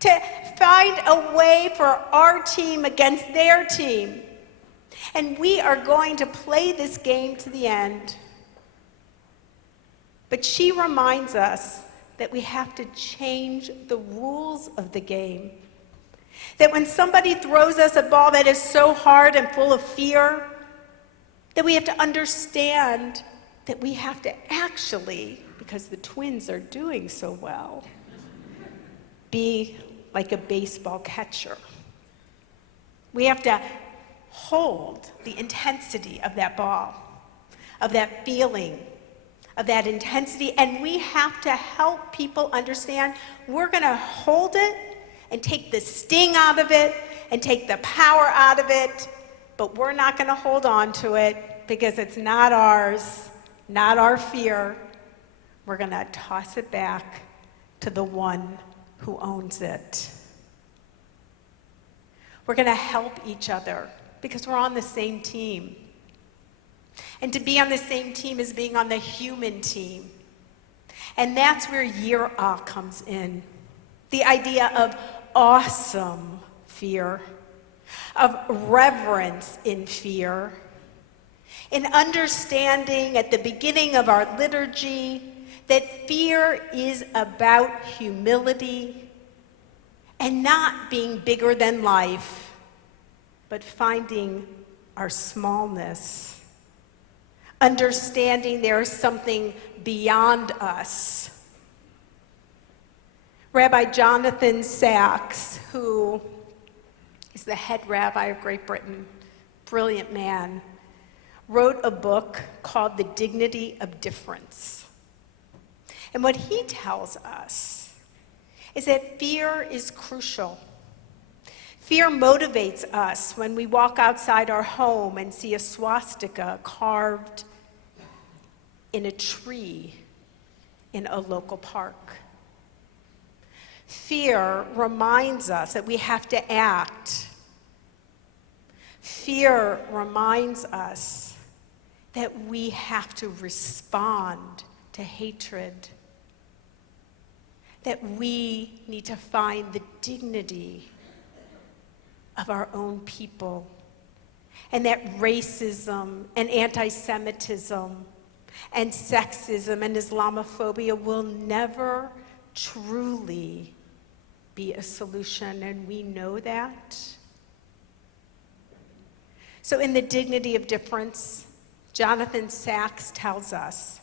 to find a way for our team against their team. And we are going to play this game to the end. But she reminds us that we have to change the rules of the game. That when somebody throws us a ball that is so hard and full of fear, that we have to understand that we have to actually, because the Twins are doing so well, be like a baseball catcher. We have to hold the intensity of that ball, of that feeling, of that intensity, and we have to help people understand we're going to hold it and take the sting out of it and take the power out of it, but we're not going to hold on to it because it's not ours, not our fear. We're going to toss it back to the one who owns it. We're going to help each other because we're on the same team. And to be on the same team is being on the human team. And that's where Yirah comes in. The idea of awesome fear, of reverence in fear, in understanding at the beginning of our liturgy that fear is about humility and not being bigger than life, but finding our smallness. Understanding there is something beyond us. Rabbi Jonathan Sacks, who is the head rabbi of Great Britain, brilliant man, wrote a book called The Dignity of Difference. And what he tells us is that fear is crucial. Fear motivates us when we walk outside our home and see a swastika carved in a tree in a local park. Fear reminds us that we have to act. Fear reminds us that we have to respond to hatred, that we need to find the dignity of our own people, and that racism and anti-Semitism and sexism and Islamophobia will never truly be a solution, and we know that. So in The Dignity of Difference, Jonathan Sacks tells us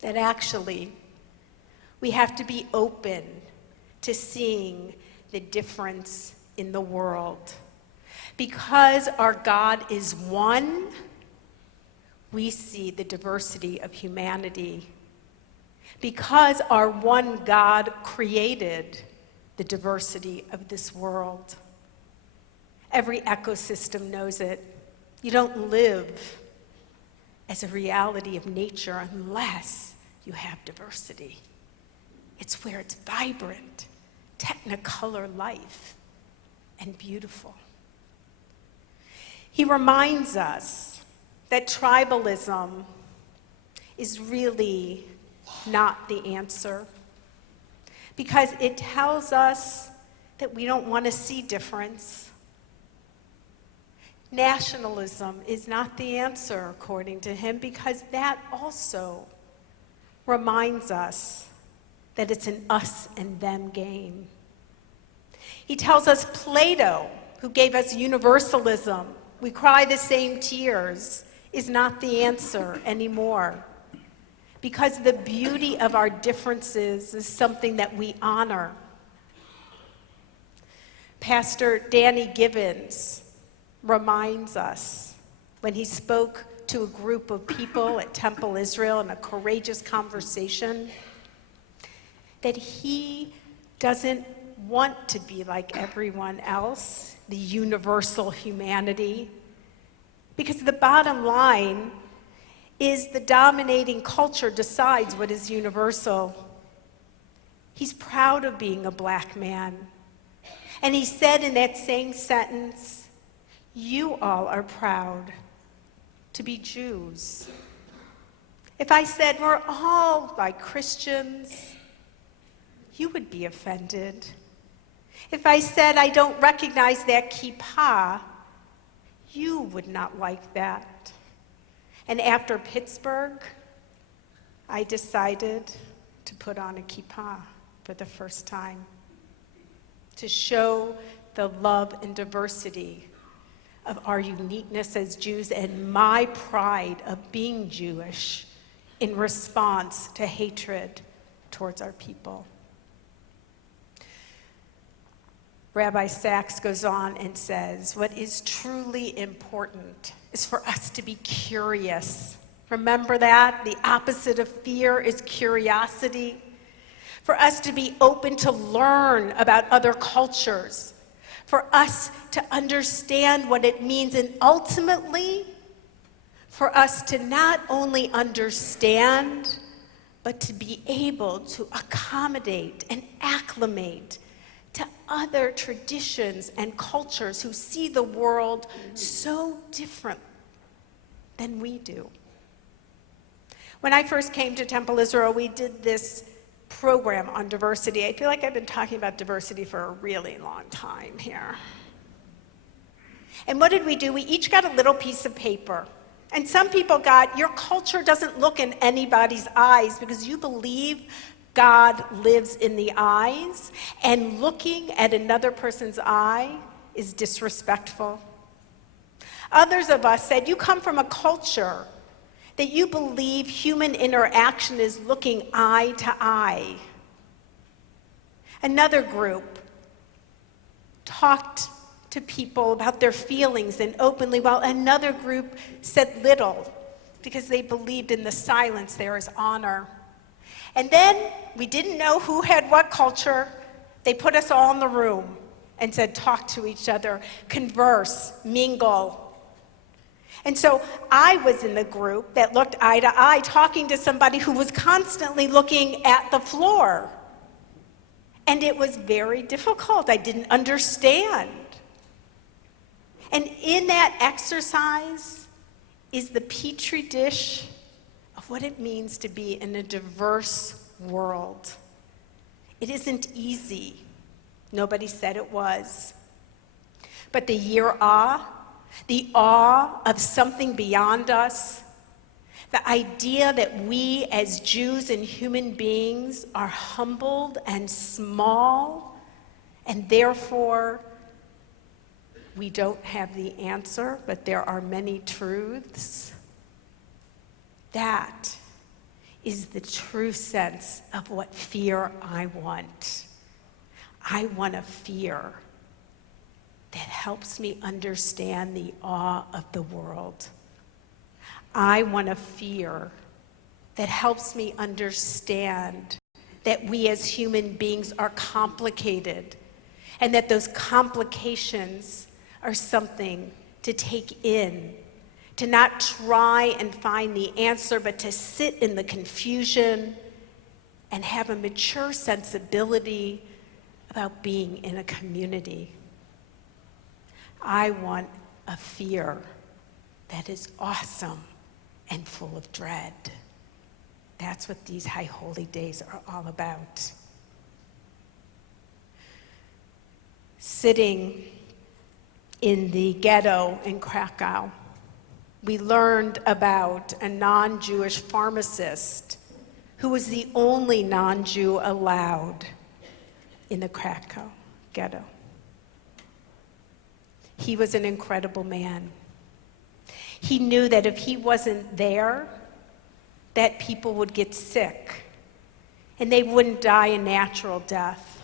that actually we have to be open to seeing the difference in the world. Because our God is one, we see the diversity of humanity. Because our one God created the diversity of this world. Every ecosystem knows it. You don't live as a reality of nature unless you have diversity. It's where it's vibrant, technicolor life, and beautiful. He reminds us that tribalism is really not the answer, because it tells us that we don't want to see difference. Nationalism is not the answer, according to him, because that also reminds us that it's an us and them game. He tells us Plato, who gave us universalism, we cry the same tears, is not the answer anymore. Because the beauty of our differences is something that we honor. Pastor Danny Givens reminds us when he spoke to a group of people at Temple Israel in a courageous conversation that he doesn't want to be like everyone else, the universal humanity, because the bottom line is the dominating culture decides what is universal. He's proud of being a black man. And he said in that same sentence, you all are proud to be Jews. If I said we're all like Christians, you would be offended. If I said I don't recognize that kippah, you would not like that. And after Pittsburgh, I decided to put on a kippah for the first time to show the love and diversity of our uniqueness as Jews and my pride of being Jewish in response to hatred towards our people. Rabbi Sachs goes on and says, what is truly important is for us to be curious. Remember that? The opposite of fear is curiosity. For us to be open to learn about other cultures. For us to understand what it means, and ultimately, for us to not only understand, but to be able to accommodate and acclimate to other traditions and cultures who see the world so different than we do. When I first came to Temple Israel, we did this program on diversity. I feel like I've been talking about diversity for a really long time here. And what did we do? We each got a little piece of paper. And some people got, your culture doesn't look in anybody's eyes because you believe God lives in the eyes, and looking at another person's eye is disrespectful. Others of us said, you come from a culture that you believe human interaction is looking eye to eye. Another group talked to people about their feelings and openly, while another group said little because they believed in the silence there is honor. And then we didn't know who had what culture. They put us all in the room and said, talk to each other, converse, mingle. And so I was in the group that looked eye to eye, talking to somebody who was constantly looking at the floor. And it was very difficult. I didn't understand. And in that exercise is the petri dish of what it means to be in a diverse world. It isn't easy. Nobody said it was. But the awe of something beyond us, the idea that we as Jews and human beings are humbled and small, and therefore we don't have the answer, but there are many truths. That is the true sense of what fear I want. I want a fear that helps me understand the awe of the world. I want a fear that helps me understand that we as human beings are complicated, and that those complications are something to take in, to not try and find the answer, but to sit in the confusion and have a mature sensibility about being in a community. I want a fear that is awesome and full of dread. That's what these high holy days are all about. Sitting in the ghetto in Krakow. We learned about a non-Jewish pharmacist who was the only non-Jew allowed in the Krakow ghetto. He was an incredible man. He knew that if he wasn't there, that people would get sick and they wouldn't die a natural death,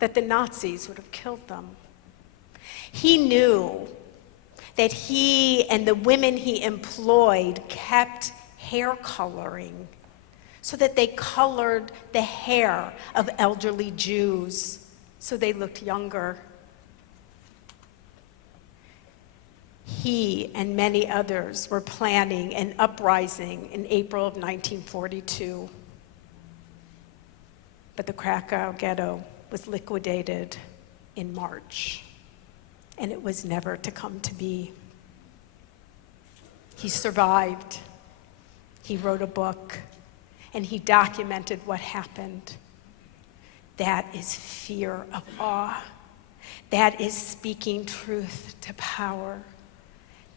that the Nazis would have killed them. He knew that he and the women he employed kept hair coloring so that they colored the hair of elderly Jews so they looked younger. He and many others were planning an uprising in April of 1942. But the Krakow ghetto was liquidated in March, and it was never to come to be. He survived. He wrote a book, and he documented what happened. That is fear of awe. That is speaking truth to power.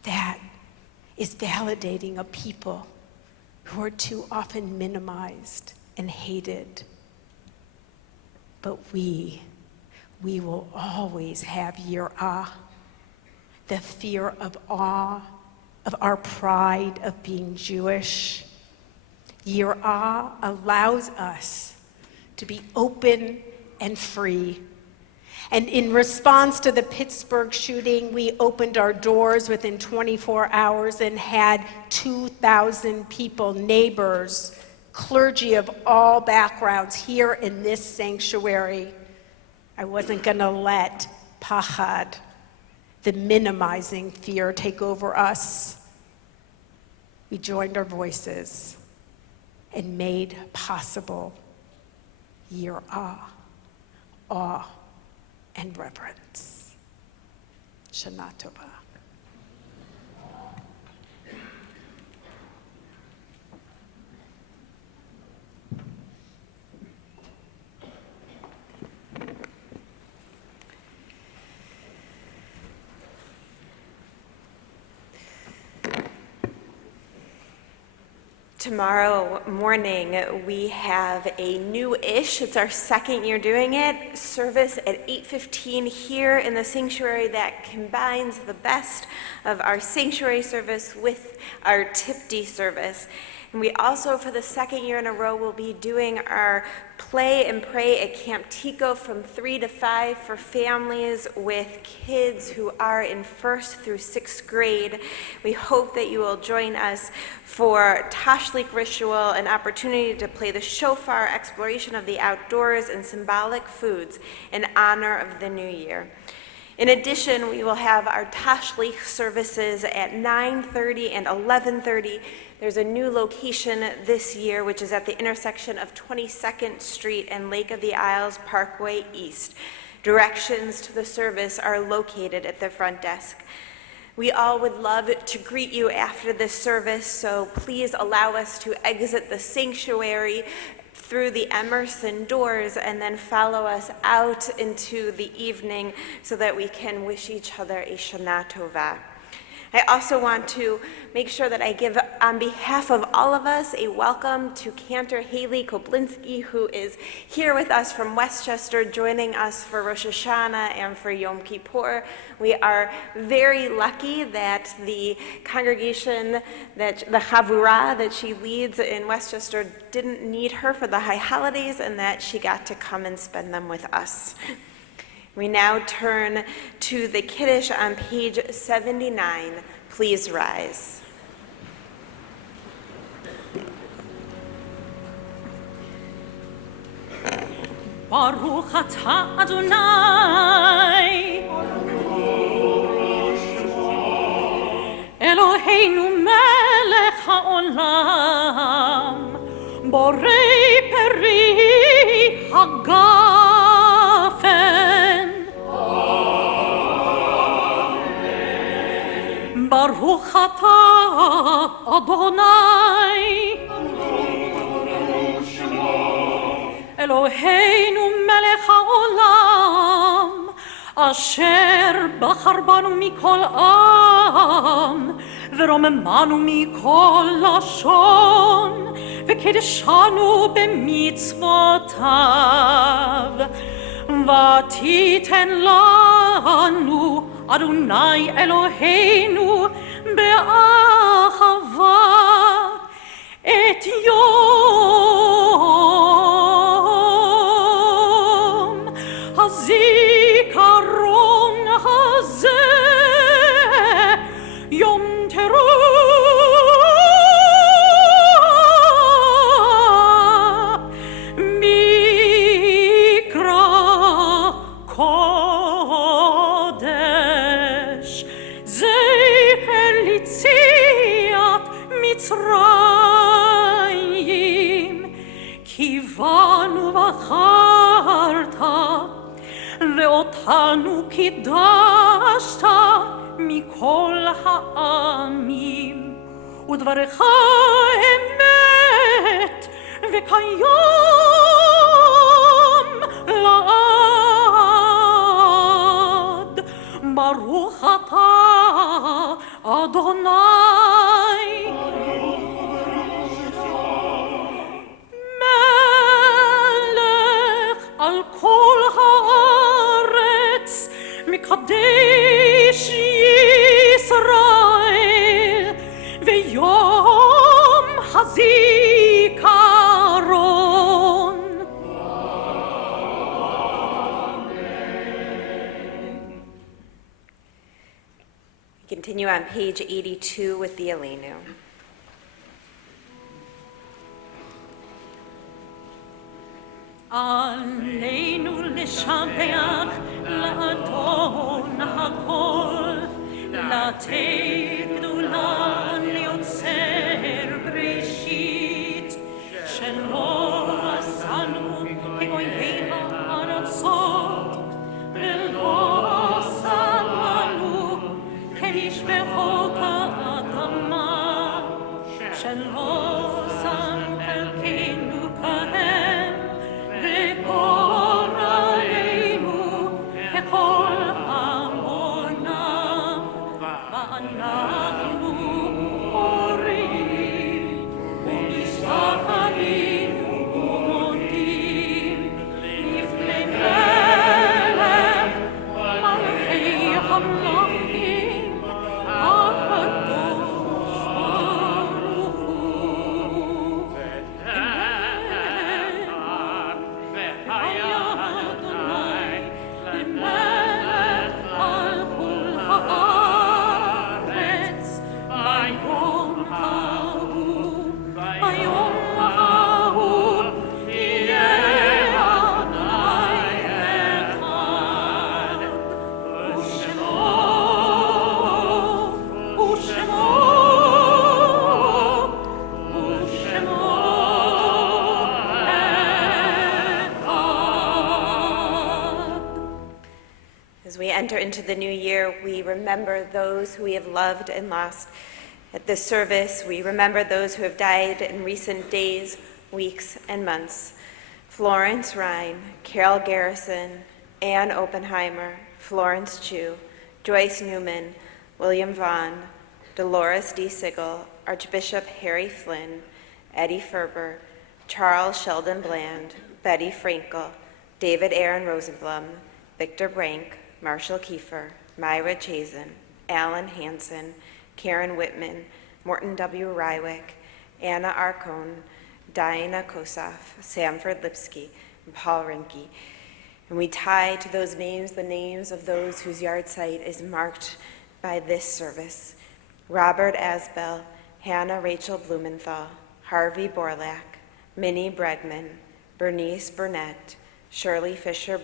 That is validating a people who are too often minimized and hated. But we will always have yirah, the fear of awe, of our pride of being Jewish. Yirah allows us to be open and free. And in response to the Pittsburgh shooting, we opened our doors within 24 hours and had 2,000 people, neighbors, clergy of all backgrounds here in this sanctuary. I wasn't going to let pachad, the minimizing fear, take over us. We joined our voices and made possible yirah, awe, and reverence. Shana Tova. Tomorrow morning, we have a new-ish, it's our second year doing it, service at 8:15 here in the sanctuary that combines the best of our sanctuary service with our Tipti service. And we also, for the second year in a row, will be doing our Play and Pray at Camp Tico from 3 to 5 for families with kids who are in 1st through 6th grade. We hope that you will join us for Tashlik ritual, an opportunity to play the shofar, exploration of the outdoors, and symbolic foods in honor of the new year. In addition, we will have our Tashlich services at 9:30 and 11:30. There's a new location this year, which is at the intersection of 22nd Street and Lake of the Isles Parkway East. Directions to the service are located at the front desk. We all would love to greet you after this service, so please allow us to exit the sanctuary through the Emerson doors and then follow us out into the evening so that we can wish each other a Shana Tova. I also want to make sure that I give, on behalf of all of us, a welcome to Cantor Haley Koblinski, who is here with us from Westchester, joining us for Rosh HaShanah and for Yom Kippur. We are very lucky that the congregation, that the Chavurah that she leads in Westchester didn't need her for the high holidays, and that she got to come and spend them with us. We now turn to the Kiddush on page 79. Please rise. Baruch atah Adonai Eloheinu melech haolam Borei peri hagafen Baruch atah Adonai Eloheinu melech haolam אשר בחר בנו מכל עם, ורוממנו מכל לשון, וקידשנו במצוותיו. ותיתן לנו אדוני אלוהינו באהבה את יום הזיכרון הזה, יום תרועה מקרא קודש, זכר ליציאת מצרים, כי בנו בחרת ואותנו קידשת מכל העמים, ודברך אמת וכיום לעד. ברוך אתה אדוני מלך על כל הארץ, מקדש ישראל ויום הזיכרון. Continue on page 82 with the Aleinu. עלינו לשבח לאדון הכל, לתת גדולה ליוצר בראשית, שלא עשנו כגויי הארצות, ולא שמנו כמשפחות האדמה, שלא שם חלקנו כהם, וגורלנו ככל המונם, ואנחנו הורים ומשתחווים ומודים לפני מלך מלכי המלכים הקדוש ברוך הוא. והיה אדוני למלך על כל הארץ ביום ההוא, ביום ההוא יהיה אדוני אחד, ושמו As we enter into the new year, we remember those who we have loved and lost. At this service, we remember those who have died in recent days, weeks, and months. Florence Rhine, Carol Garrison, Ann Oppenheimer, Florence Chu, Joyce Newman, William Vaughn, Dolores D. Sigel, Archbishop Harry Flynn, Eddie Ferber, Charles Sheldon Bland, Betty Frankel, David Aaron Rosenblum, Victor Brank, Marshall Kiefer, Myra Chazen, Alan Hansen, Karen Whitman, Morton W. Rywick, Anna Arcone, Diana Kosaf, Samford Lipsky, and Paul Rinke. And we tie to those names the names of those whose yard site is marked by this service: Robert Asbell, Hannah Rachel Blumenthal, Harvey Borlak, Minnie Bregman, Bernice Burnett, Shirley Fisher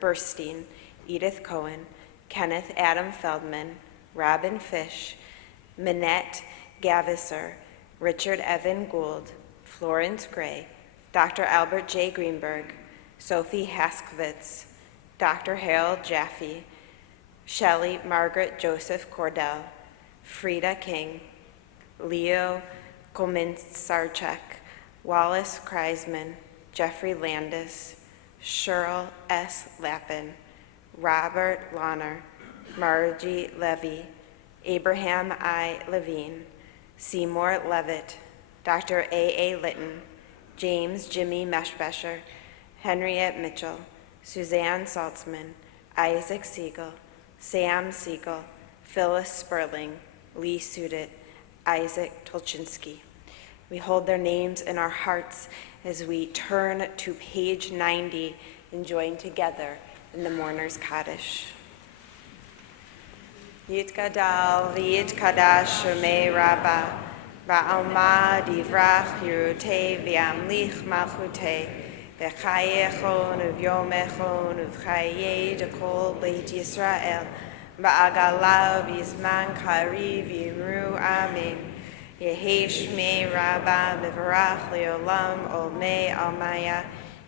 Burstein, Edith Cohen, Kenneth Adam Feldman, Robin Fish, Minette Gavisser, Richard Evan Gould, Florence Gray, Dr. Albert J. Greenberg, Sophie Haskowitz, Dr. Harold Jaffe, Shelley Margaret Joseph Cordell, Frida King, Leo Kominsarchek, Wallace Kreisman, Jeffrey Landis, Cheryl S. Lappin, Robert Launer, Margie Levy, Abraham I. Levine, Seymour Levitt, Dr. A. Litton, James Jimmy Meshbesher, Henriette Mitchell, Suzanne Saltzman, Isaac Siegel, Sam Siegel, Phyllis Sperling, Lee Sudit, Isaac Tolchinsky. We hold their names in our hearts as we turn to page 90 and join together in the Mourner's Kaddish. Yitgadal v'yitkadash shemei Rabbah, va'alma divrach yirutei v'amlich malchutei, v'chayechon uv'yomechon uv'chayei dekol beit Yisrael, v'agalav v'yizman kari v'yimru amen. Yehi shmei Rabbah v'varach le'olam olmei almaya,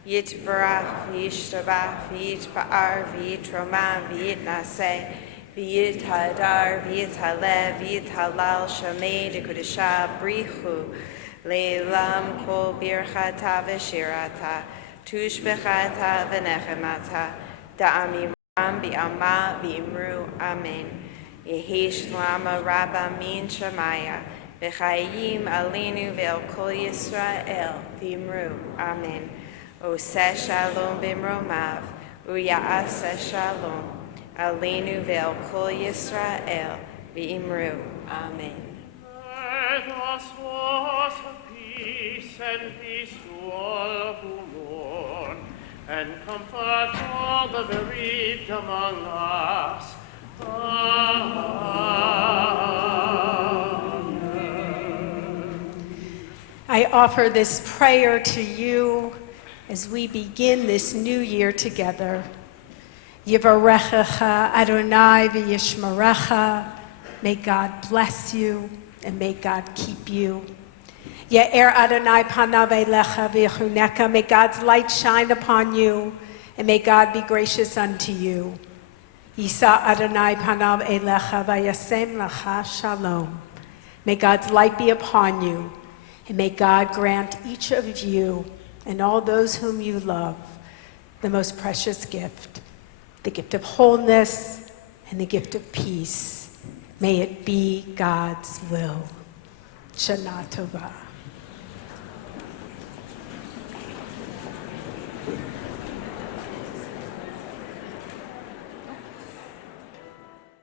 yitvarach v'yishtabach v'yitpa'ar v'yitromam v'yitnaseh, V'yithadar, v'yithalev, v'yithalal, shamei dekudesha brichu, le'elam kol birchata v'shirata, tushbechata v'nechemata, da'amiram bi'alma v'imru amen. Yehi shlama rabba min shamaya, v'chayim alenu ve'el kol Yisrael, v'imru amen. Oseh shalom b'mromav, u'ya'aseh shalom. Aleinu ve'el kol Yisrael, v'imru. Amen. Let us was of peace and peace to all who mourn, and comfort all the bereaved among us. Amen. I offer this prayer to you as we begin this new year together. Yivarechecha Adonai v'yishmerecha. May God bless you and may God keep you. Ye'er Adonai panav elecha v'yechuneka. May God's light shine upon you and may God be gracious unto you. Yisa Adonai panav elecha v'yasem lecha shalom. May God's light be upon you and may God grant each of you and all those whom you love the most precious gift, the gift of wholeness and the gift of peace. May it be God's will. Shana Tova.